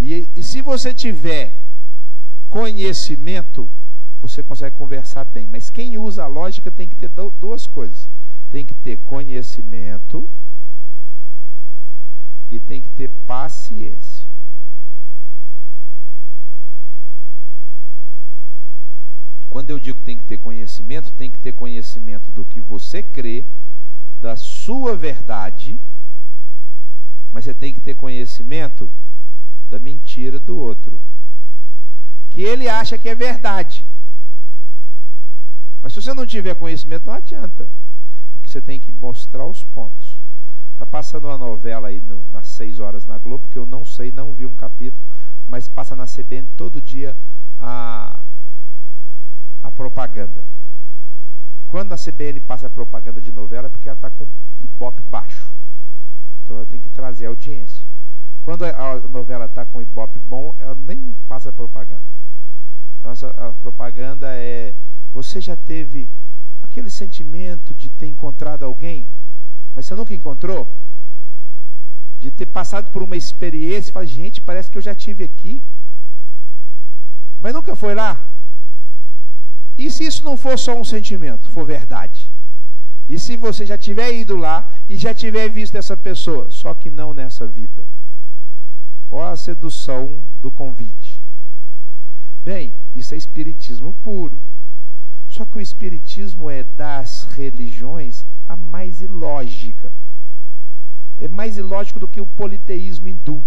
E se você tiver conhecimento, você consegue conversar bem. Mas quem usa a lógica tem que ter duas coisas. Tem que ter conhecimento e tem que ter paciência. Quando eu digo que tem que ter conhecimento do que você crê, da sua verdade, mas você tem que ter conhecimento da mentira do outro, que ele acha que é verdade. Mas se você não tiver conhecimento, não adianta, porque você tem que mostrar os pontos. Está passando uma novela aí nas 6 horas na Globo, que eu não sei, não vi um capítulo, mas passa na CBN todo dia a propaganda. Quando na CBN passa a propaganda de novela é porque ela está com ibope baixo. Então ela tem que trazer audiência. Quando a novela está com ibope bom, ela nem passa a propaganda. Então a propaganda é: você já teve aquele sentimento de ter encontrado alguém, mas você nunca encontrou? De ter passado por uma experiência e falar: gente, parece que eu já tive aqui, mas nunca foi lá? E se isso não for só um sentimento, for verdade? E se você já tiver ido lá e já tiver visto essa pessoa, só que não nessa vida? Ó a sedução do convite. Bem, isso é espiritismo puro. Só que o espiritismo é das religiões a mais ilógica. É mais ilógico do que o politeísmo hindu,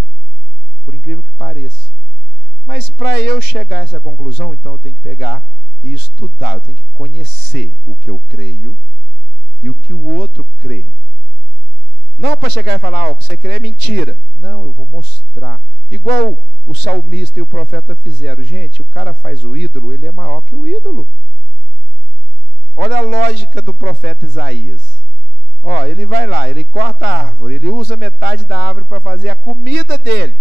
por incrível que pareça. Mas para eu chegar a essa conclusão, então eu tenho que pegar e estudar, eu tenho que conhecer o que eu creio e o que o outro crê. Não para chegar e falar: o que você crê é mentira. Não, eu vou mostrar. Igual o salmista e o profeta fizeram. Gente, o cara faz o ídolo, ele é maior que o ídolo. Olha a lógica do profeta Isaías. Ele vai lá, ele corta a árvore, ele usa metade da árvore para fazer a comida dele.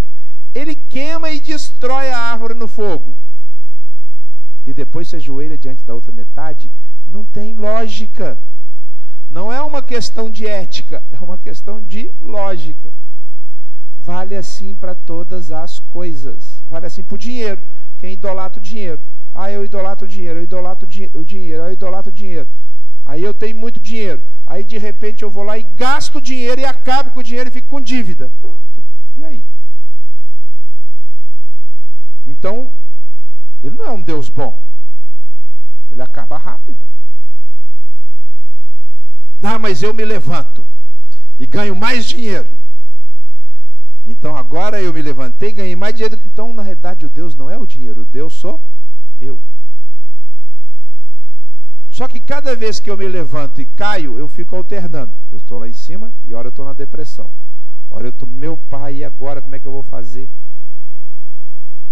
Ele queima e destrói a árvore no fogo. E depois se ajoelha diante da outra metade. Não tem lógica. Não é uma questão de ética, é uma questão de lógica. Vale assim para todas as coisas. Vale assim para o dinheiro. Quem idolatra o dinheiro? Eu idolatro o dinheiro, eu idolatro o dinheiro, eu idolatro o dinheiro. Aí eu tenho muito dinheiro. Aí de repente eu vou lá e gasto o dinheiro e acabo com o dinheiro e fico com dívida. Pronto. E aí? Então, ele não é um Deus bom. Ele acaba rápido. Mas eu me levanto e ganho mais dinheiro. Então agora eu me levantei e ganhei mais dinheiro. Então, na realidade, o Deus não é o dinheiro. O Deus sou eu. Só que cada vez que eu me levanto e caio, eu fico alternando. Eu estou lá em cima e ora eu estou na depressão. Ora eu estou: meu pai, e agora como é que eu vou fazer?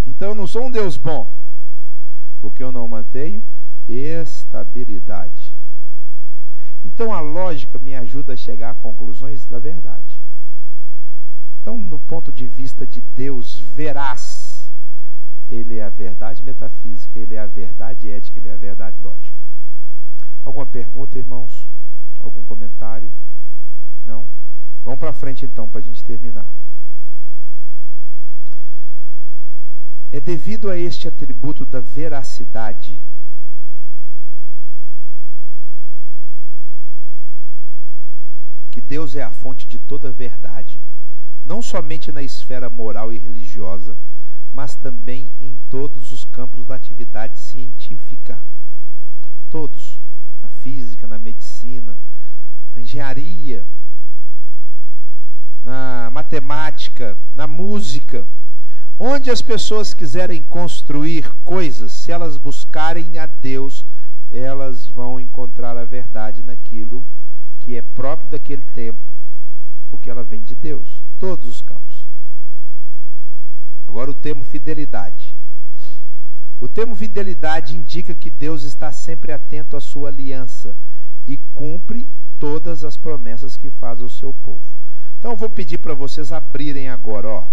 Então eu não sou um Deus bom, porque eu não mantenho estabilidade. Então a lógica me ajuda a chegar a conclusões da verdade. Então, no ponto de vista de Deus veraz, ele é a verdade metafísica, ele é a verdade ética, ele é a verdade lógica. Alguma pergunta, irmãos? Algum comentário? Não? Vamos para frente então, para a gente terminar. É devido a este atributo da veracidade que Deus é a fonte de toda a verdade, não somente na esfera moral e religiosa, mas também em todos os campos da atividade científica. Todos. Na física, na medicina, na engenharia. na matemática, na música. Onde as pessoas quiserem construir coisas, se elas buscarem a Deus, elas vão encontrar a verdade naquilo que é próprio daquele tempo, porque ela vem de Deus, todos os campos. Agora o termo fidelidade. O termo fidelidade indica que Deus está sempre atento à sua aliança e cumpre todas as promessas que faz ao seu povo. Então eu vou pedir para vocês abrirem agora, ó.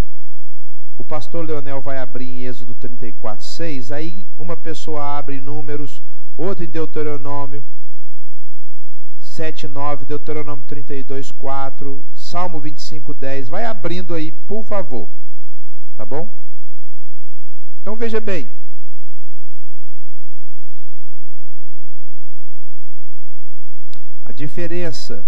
O pastor Leonel vai abrir em Êxodo 34:6, aí uma pessoa abre em Números, outra em Deuteronômio 7:9, Deuteronômio 32:4, Salmo 25:10. Vai abrindo aí, por favor. Tá bom? Então veja bem. A diferença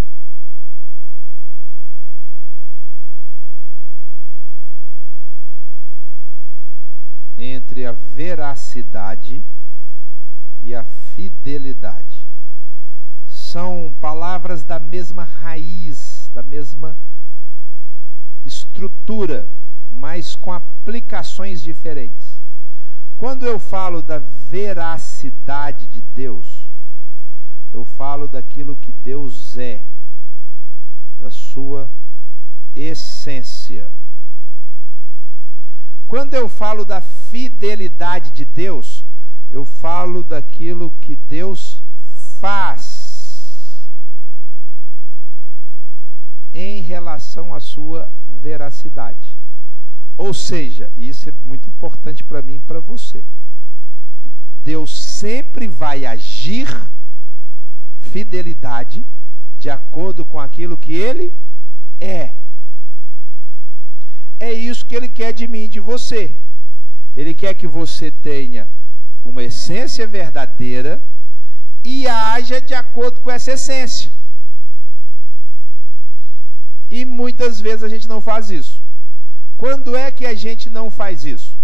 entre a veracidade e a fidelidade são palavras da mesma raiz, da mesma estrutura, mas com aplicações diferentes. Quando eu falo da veracidade de Deus, eu falo daquilo que Deus é, da sua essência. Quando eu falo da fidelidade de Deus, eu falo daquilo que Deus faz em relação à sua veracidade. Ou seja, isso é muito importante para mim e para você. Deus sempre vai agir fidelidade de acordo com aquilo que Ele é. É isso que Ele quer de mim e de você. Ele quer que você tenha uma essência verdadeira e haja de acordo com essa essência. E muitas vezes a gente não faz isso. Quando é que a gente não faz isso?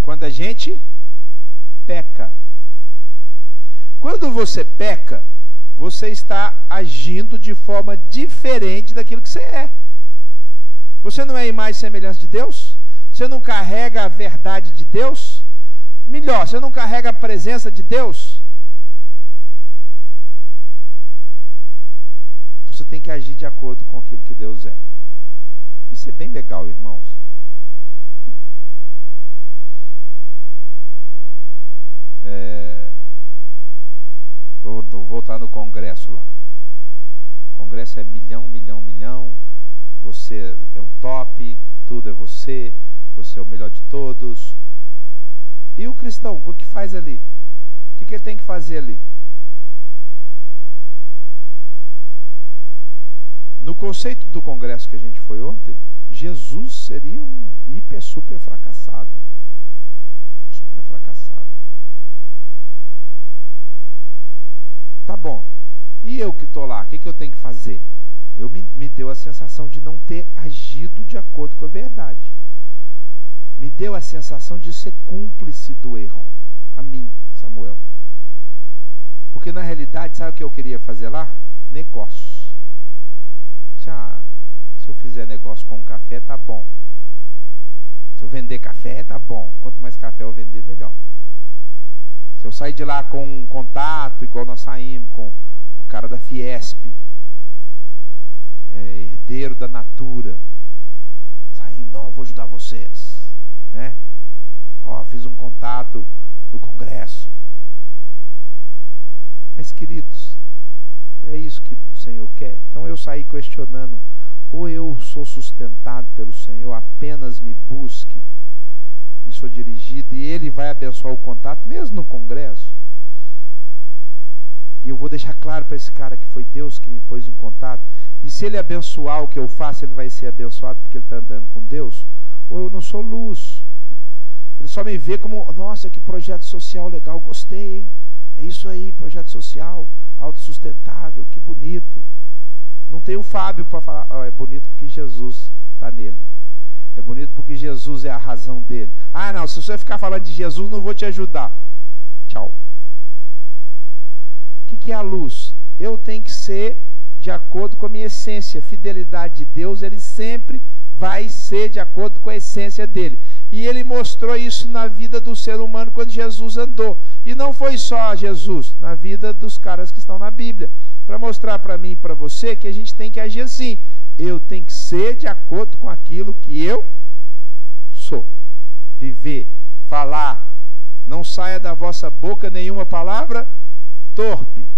Quando a gente peca. Quando você peca, você está agindo de forma diferente daquilo que você é. Você não é a imagem e semelhança de Deus? Você não carrega a verdade de Deus? Melhor, você não carrega a presença de Deus? Você tem que agir de acordo com aquilo que Deus é. Isso é bem legal, irmãos. Vou voltar no congresso lá. O congresso é milhão, milhão, milhão. Você é o top, tudo é você. Você é o melhor de todos. E o cristão, o que faz ali? O que ele tem que fazer ali? No conceito do congresso que a gente foi ontem, Jesus seria um super fracassado. Super fracassado. Tá bom. E eu que estou lá, o que eu tenho que fazer? Me deu a sensação de não ter agido de acordo com a verdade. Me deu a sensação de ser cúmplice do erro. A mim, Samuel. Porque na realidade, sabe o que eu queria fazer lá? Negócios. Se eu fizer negócio com café, tá bom. Se eu vender café, tá bom. Quanto mais café eu vender, melhor. Se eu sair de lá com um contato, igual nós saímos, com o cara da Fiesp, herdeiro da Natura, saímos, não, eu vou ajudar vocês, né? Fiz um contato no congresso. Mas, queridos, é isso que o Senhor quer. Então eu saí questionando, ou eu sou sustentado pelo Senhor, apenas me busque, e sou dirigido, e Ele vai abençoar o contato, mesmo no congresso. E eu vou deixar claro para esse cara que foi Deus que me pôs em contato, e se ele abençoar o que eu faço, ele vai ser abençoado porque ele está andando com Deus, ou eu não sou luz. Ele só me vê como, nossa, que projeto social legal, gostei, hein? É isso aí, projeto social, autossustentável, que bonito. Não tem o Fábio para falar, é bonito porque Jesus está nele. É bonito porque Jesus é a razão dele. Ah, não, se você ficar falando de Jesus, não vou te ajudar. Tchau. O que é a luz? Eu tenho que ser de acordo com a minha essência. Fidelidade de Deus, ele sempre vai ser de acordo com a essência dele. E ele mostrou isso na vida do ser humano quando Jesus andou. E não foi só Jesus, na vida dos caras que estão na Bíblia. Para mostrar para mim e para você que a gente tem que agir assim. Eu tenho que ser de acordo com aquilo que eu sou. Viver, falar. Não saia da vossa boca nenhuma palavra torpe,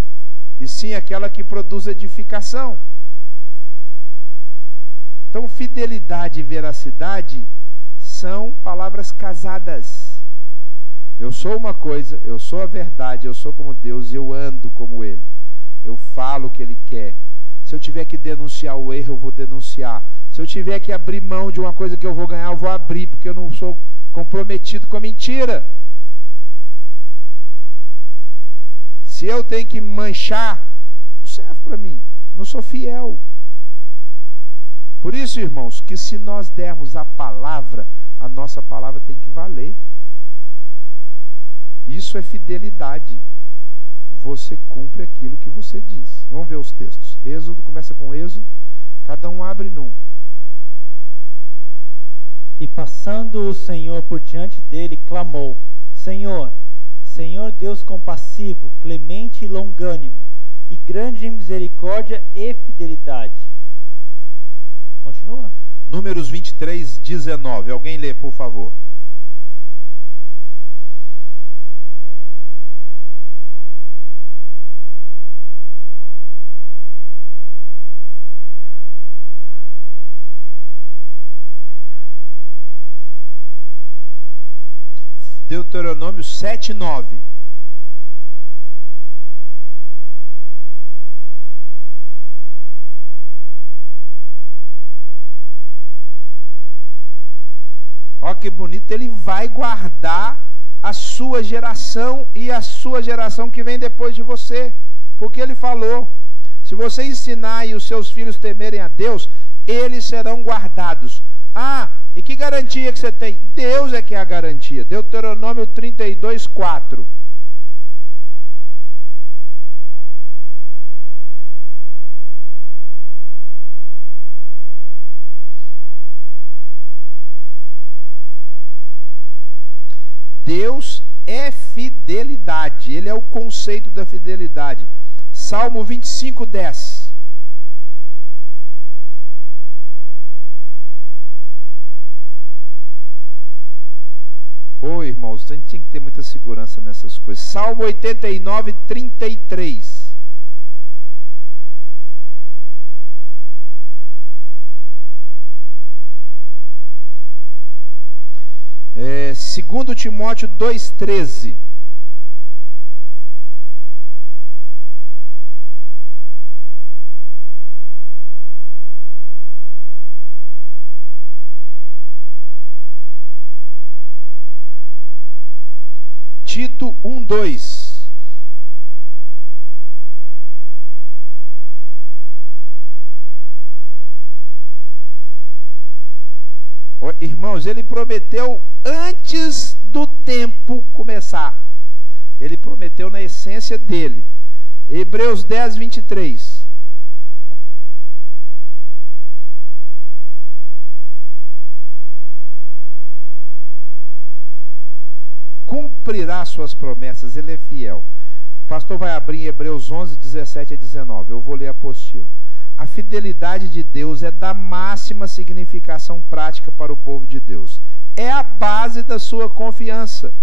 e sim aquela que produz edificação. Então, fidelidade e veracidade são palavras casadas. Eu sou uma coisa, eu sou a verdade, eu sou como Deus e eu ando como Ele. Eu falo o que Ele quer. Se eu tiver que denunciar o erro, eu vou denunciar. Se eu tiver que abrir mão de uma coisa que eu vou ganhar, eu vou abrir, porque eu não sou comprometido com a mentira. Se eu tenho que manchar, não serve para mim. Não sou fiel. Por isso, irmãos, que se nós dermos a palavra, a nossa palavra tem que valer. Isso é fidelidade. Você cumpre aquilo que você diz. Vamos ver os textos. Êxodo, começa com Êxodo. Cada um abre num. E passando o Senhor por diante dele, clamou: Senhor, Senhor Deus compassivo, clemente e longânimo, e grande em misericórdia e fidelidade. Continua? Números 23, 19. Alguém lê, por favor. Deuteronômio 7, 9. Olha que bonito, ele vai guardar a sua geração e a sua geração que vem depois de você. Porque ele falou, se você ensinar e os seus filhos temerem a Deus, eles serão guardados. Ah, e que garantia que você tem? Deus é que é a garantia. Deuteronômio 32, 4. Deus é fidelidade. Ele é o conceito da fidelidade. Salmo 25, 10. Ô, irmãos, a gente tem que ter muita segurança nessas coisas. Salmo 89, 33. É, 2 Timóteo 2,13. Tito 1:2. Irmãos, ele prometeu antes do tempo começar. Ele prometeu na essência dele. Hebreus 10, 23. Cumprirá suas promessas, ele é fiel. O pastor vai abrir em Hebreus 11, 17 a 19. Eu vou ler a apostila. A fidelidade de Deus é da máxima significação prática para o povo de Deus. É a base da sua confiança,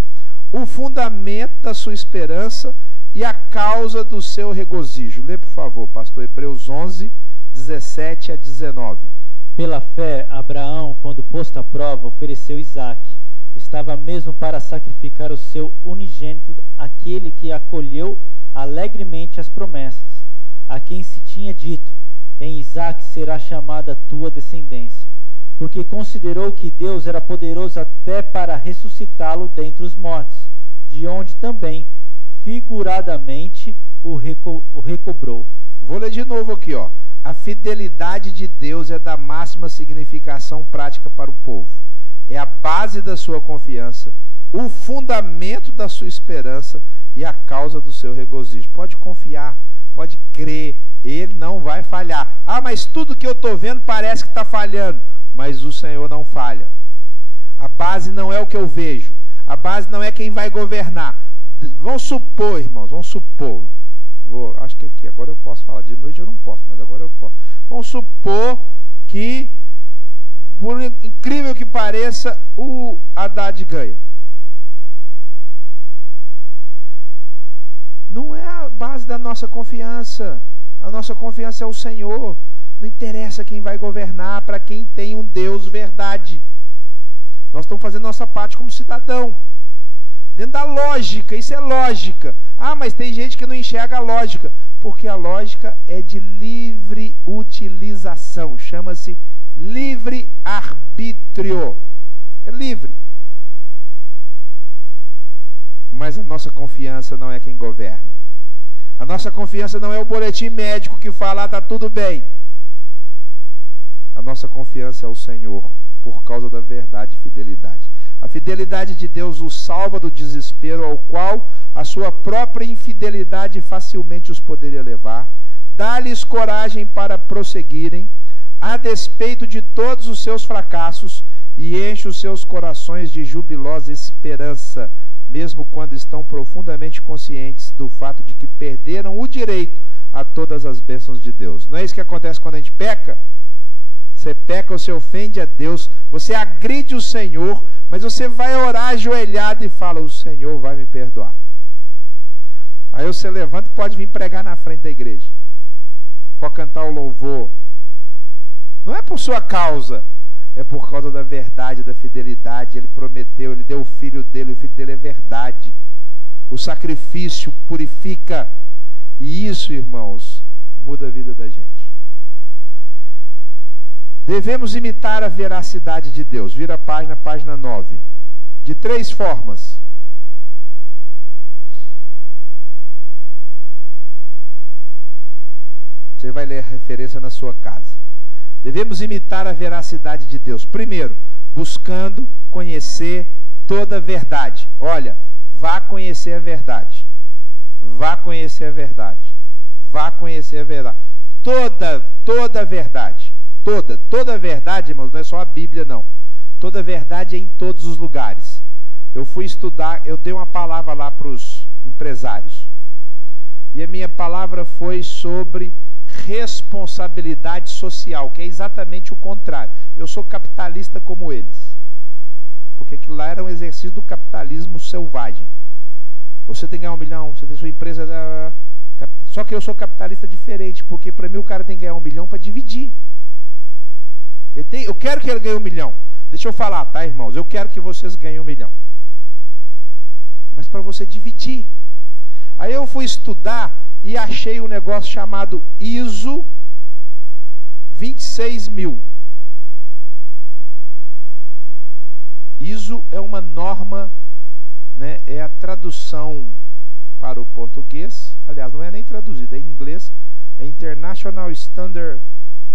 o fundamento da sua esperança e a causa do seu regozijo. Lê, por favor, pastor, Hebreus 11, 17 a 19. Pela fé, Abraão, quando posto à prova, ofereceu Isaque. Estava mesmo para sacrificar o seu unigênito, aquele que acolheu alegremente as promessas, a quem se tinha dito: em Isaque será chamada a tua descendência, porque considerou que Deus era poderoso até para ressuscitá-lo dentre os mortos, de onde também figuradamente o recobrou. Vou ler de novo aqui, ó. A fidelidade de Deus é da máxima significação prática para o povo. É a base da sua confiança, o fundamento da sua esperança e a causa do seu regozijo. Pode confiar, pode crer, Ele não vai falhar. Ah, mas tudo que eu estou vendo parece que está falhando. Mas o Senhor não falha. A base não é o que eu vejo. A base não é quem vai governar. Vamos supor, irmãos, vamos supor. Acho que aqui agora eu posso falar. De noite eu não posso, mas agora eu posso. Vamos supor que, por incrível que pareça, o Haddad ganha. Não é a base da nossa confiança. A nossa confiança é o Senhor. Não interessa quem vai governar, para quem tem um Deus verdade. Nós estamos fazendo nossa parte como cidadão. Dentro da lógica, isso é lógica. Ah, mas tem gente que não enxerga a lógica. Porque a lógica é de livre utilização. Chama-se livre-arbítrio. É livre. Mas a nossa confiança não é quem governa. A nossa confiança não é o boletim médico que fala, está tudo bem. A nossa confiança é o Senhor, por causa da verdade e fidelidade. A fidelidade de Deus os salva do desespero ao qual a sua própria infidelidade facilmente os poderia levar. Dá-lhes coragem para prosseguirem, a despeito de todos os seus fracassos, e enche os seus corações de jubilosa esperança, mesmo quando estão profundamente conscientes do fato de que perderam o direito a todas as bênçãos de Deus. Não é isso que acontece quando a gente peca? Você peca, você ofende a Deus, você agride o Senhor, mas você vai orar ajoelhado e fala, o Senhor vai me perdoar. Aí você levanta e pode vir pregar na frente da igreja. Pode cantar o louvor. Não é por sua causa, é por causa da verdade, da fidelidade. Ele prometeu, ele deu o filho dele, o filho dele é verdade. O sacrifício purifica. E isso, irmãos, muda a vida da gente. Devemos imitar a veracidade de Deus. Vira a página 9. De 3 formas. Você vai ler a referência na sua casa. Devemos imitar a veracidade de Deus. Primeiro, buscando conhecer toda a verdade. Olha, vá conhecer a verdade. Vá conhecer a verdade. Vá conhecer a verdade. Toda a verdade. Toda a verdade, irmãos, não é só a Bíblia, não. Toda a verdade é em todos os lugares. Eu fui estudar, eu dei uma palavra lá para os empresários. E a minha palavra foi sobre responsabilidade social, que é exatamente o contrário. Eu sou capitalista como eles. Porque aquilo lá era um exercício do capitalismo selvagem. Você tem que ganhar 1 milhão, você tem sua empresa... Só que eu sou capitalista diferente, porque para mim o cara tem que ganhar 1 milhão para dividir. Eu quero que ele ganhe 1 milhão. Deixa eu falar, tá, irmãos? Eu quero que vocês ganhem 1 milhão. Mas para você dividir. Aí eu fui estudar e achei um negócio chamado ISO 26000. ISO é uma norma, né, é a tradução para o português. Aliás, não é nem traduzida, é em inglês. É International Standard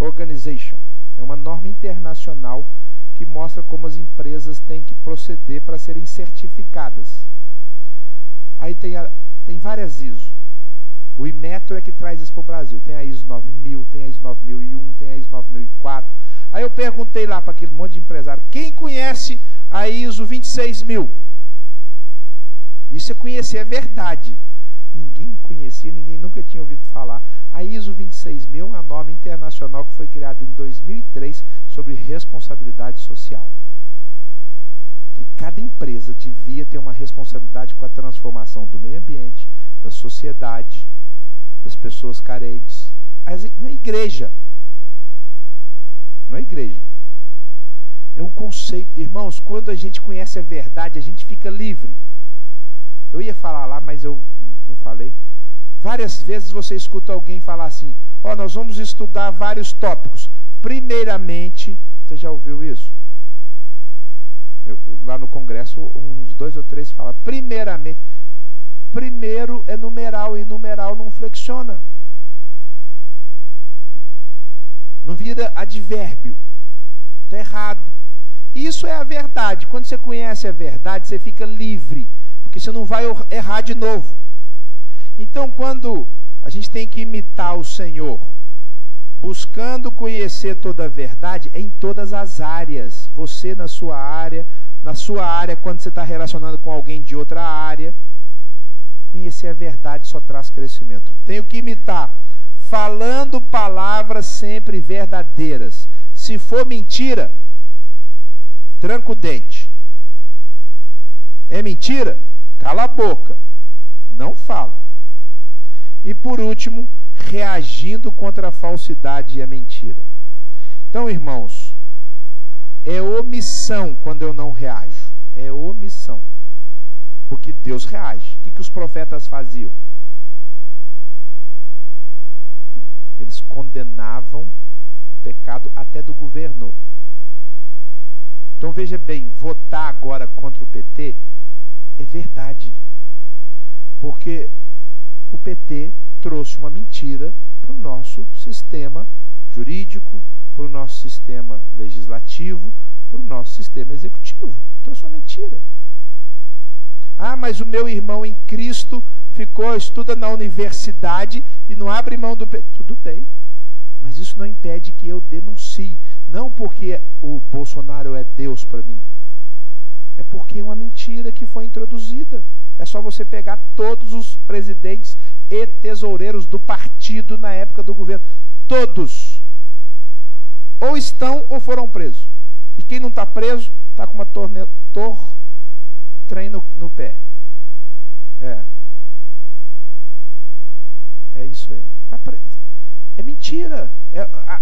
Organization. É uma norma internacional que mostra como as empresas têm que proceder para serem certificadas. Aí tem várias ISO. O Inmetro é que traz isso para o Brasil. Tem a ISO 9000, tem a ISO 9001, tem a ISO 9004. Aí eu perguntei lá para aquele monte de empresário, quem conhece a ISO 26000? Isso é conhecer a verdade. Ninguém conhecia, ninguém nunca tinha ouvido falar. A ISO 26000 é uma norma internacional que foi criada em 2003 sobre responsabilidade social. Que cada empresa devia ter uma responsabilidade com a transformação do meio ambiente, da sociedade, das pessoas carentes. Não é igreja. Não é igreja. É um conceito. Irmãos, quando a gente conhece a verdade, a gente fica livre. Eu ia falar lá, mas eu não falei. Várias vezes você escuta alguém falar assim, ó, nós vamos estudar vários tópicos. Primeiramente, você já ouviu isso? Lá no congresso, uns 2 ou 3 falam, primeiramente. Primeiro é numeral, e numeral não flexiona. Não vira advérbio. Está errado. Isso é a verdade. Quando você conhece a verdade, você fica livre. Porque você não vai errar de novo. Então, quando a gente tem que imitar o Senhor, buscando conhecer toda a verdade em todas as áreas. Você na sua área quando você está relacionando com alguém de outra área. Conhecer a verdade só traz crescimento. Tenho que imitar, falando palavras sempre verdadeiras. Se for mentira, tranca o dente. É mentira? Cala a boca. Não fala. E por último, reagindo contra a falsidade e a mentira. Então, irmãos, é omissão quando eu não reajo. É omissão. Porque Deus reage. O que os profetas faziam? Eles condenavam o pecado até do governo. Então veja bem, votar agora contra o PT é verdade. Porque o PT trouxe uma mentira para o nosso sistema jurídico, para o nosso sistema legislativo, para o nosso sistema executivo. Trouxe uma mentira. Ah, mas o meu irmão em Cristo estuda na universidade e não abre mão do PT. Tudo bem, mas isso não impede que eu denuncie. Não porque o Bolsonaro é Deus para mim. É porque é uma mentira que foi introduzida. É só você pegar todos os presidentes e tesoureiros do partido na época do governo. Todos. Ou estão ou foram presos. E quem não está preso, está com uma trem no pé. É isso aí. Tá preso. É mentira.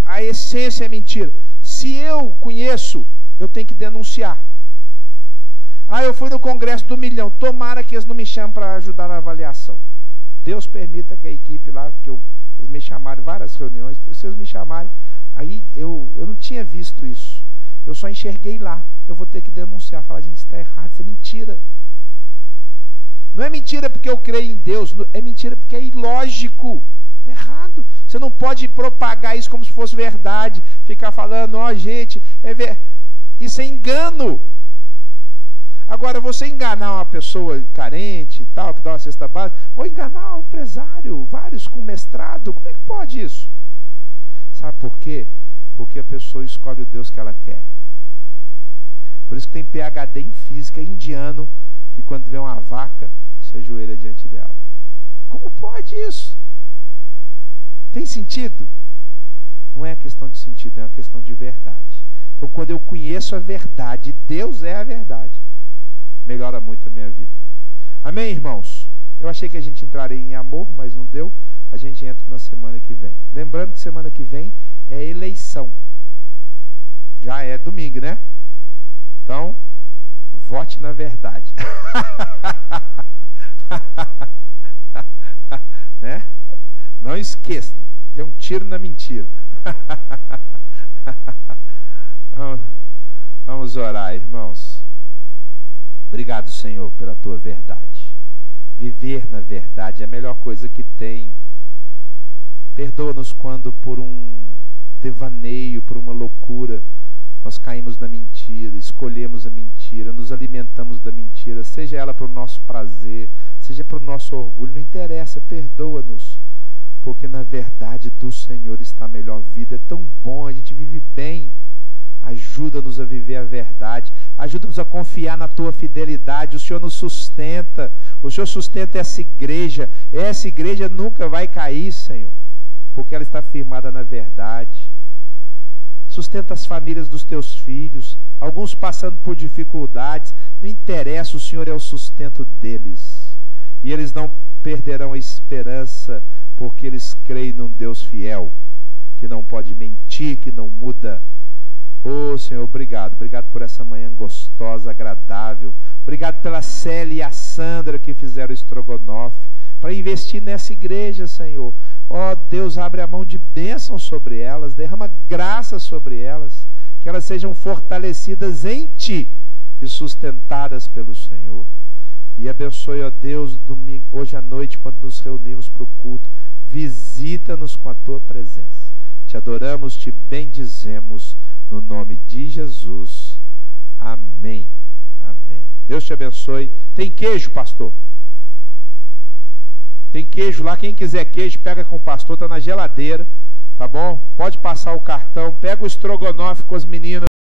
A essência é mentira. Se eu conheço, eu tenho que denunciar. Ah, eu fui no Congresso do 1 milhão. Tomara que eles não me chamem para ajudar na avaliação. Deus permita que a equipe lá, eles me chamaram em várias reuniões, se eles me chamarem, aí eu não tinha visto isso. Eu só enxerguei lá. Eu vou ter que denunciar, falar, gente, isso está errado, isso é mentira. Não é mentira porque eu creio em Deus, é mentira porque é ilógico. Está errado. Você não pode propagar isso como se fosse verdade. Ficar falando, gente, isso é engano. Agora, você enganar uma pessoa carente e tal, que dá uma cesta básica, ou enganar um empresário, vários com mestrado, como é que pode isso? Sabe por quê? Porque a pessoa escolhe o Deus que ela quer. Por isso que tem PhD em física indiano, que quando vê uma vaca, se ajoelha diante dela. Como pode isso? Tem sentido? Não é uma questão de sentido, é uma questão de verdade. Então, quando eu conheço a verdade, Deus é a verdade, melhora muito a minha vida. Amém, irmãos? Eu achei que a gente entraria em amor, mas não deu. A gente entra na semana que vem. Lembrando que semana que vem é eleição. Já é domingo, né? Então, vote na verdade. Né? Não esqueça, dê um tiro na mentira. Vamos orar, irmãos. Obrigado, Senhor, pela tua verdade. Viver na verdade é a melhor coisa que tem. Perdoa-nos quando por um devaneio, por uma loucura, nós caímos na mentira, escolhemos a mentira, nos alimentamos da mentira, seja ela para o nosso prazer, seja para o nosso orgulho, não interessa, perdoa-nos, porque na verdade do Senhor está a melhor vida. É tão bom, a gente vive bem. Ajuda-nos a viver a verdade, ajuda-nos a confiar na tua fidelidade. O Senhor nos sustenta, o Senhor sustenta essa igreja nunca vai cair, Senhor, porque ela está firmada na verdade. Sustenta as famílias dos teus filhos, alguns passando por dificuldades, não interessa, o Senhor é o sustento deles, e eles não perderão a esperança, porque eles creem num Deus fiel, que não pode mentir, que não muda. Oh, Senhor, obrigado por essa manhã gostosa, agradável. Obrigado pela Célia e a Sandra que fizeram o estrogonofe, para investir nessa igreja, Senhor. Ó Deus, abre a mão de bênção sobre elas, derrama graça sobre elas, que elas sejam fortalecidas em Ti e sustentadas pelo Senhor. E abençoe, ó Deus, hoje à noite, quando nos reunimos para o culto, visita-nos com a Tua presença. Te adoramos, Te bendizemos, no nome de Jesus. Amém. Amém. Deus te abençoe. Tem queijo, pastor? Tem queijo lá, quem quiser queijo, pega com o pastor, tá na geladeira, tá bom? Pode passar o cartão, pega o estrogonofe com as meninas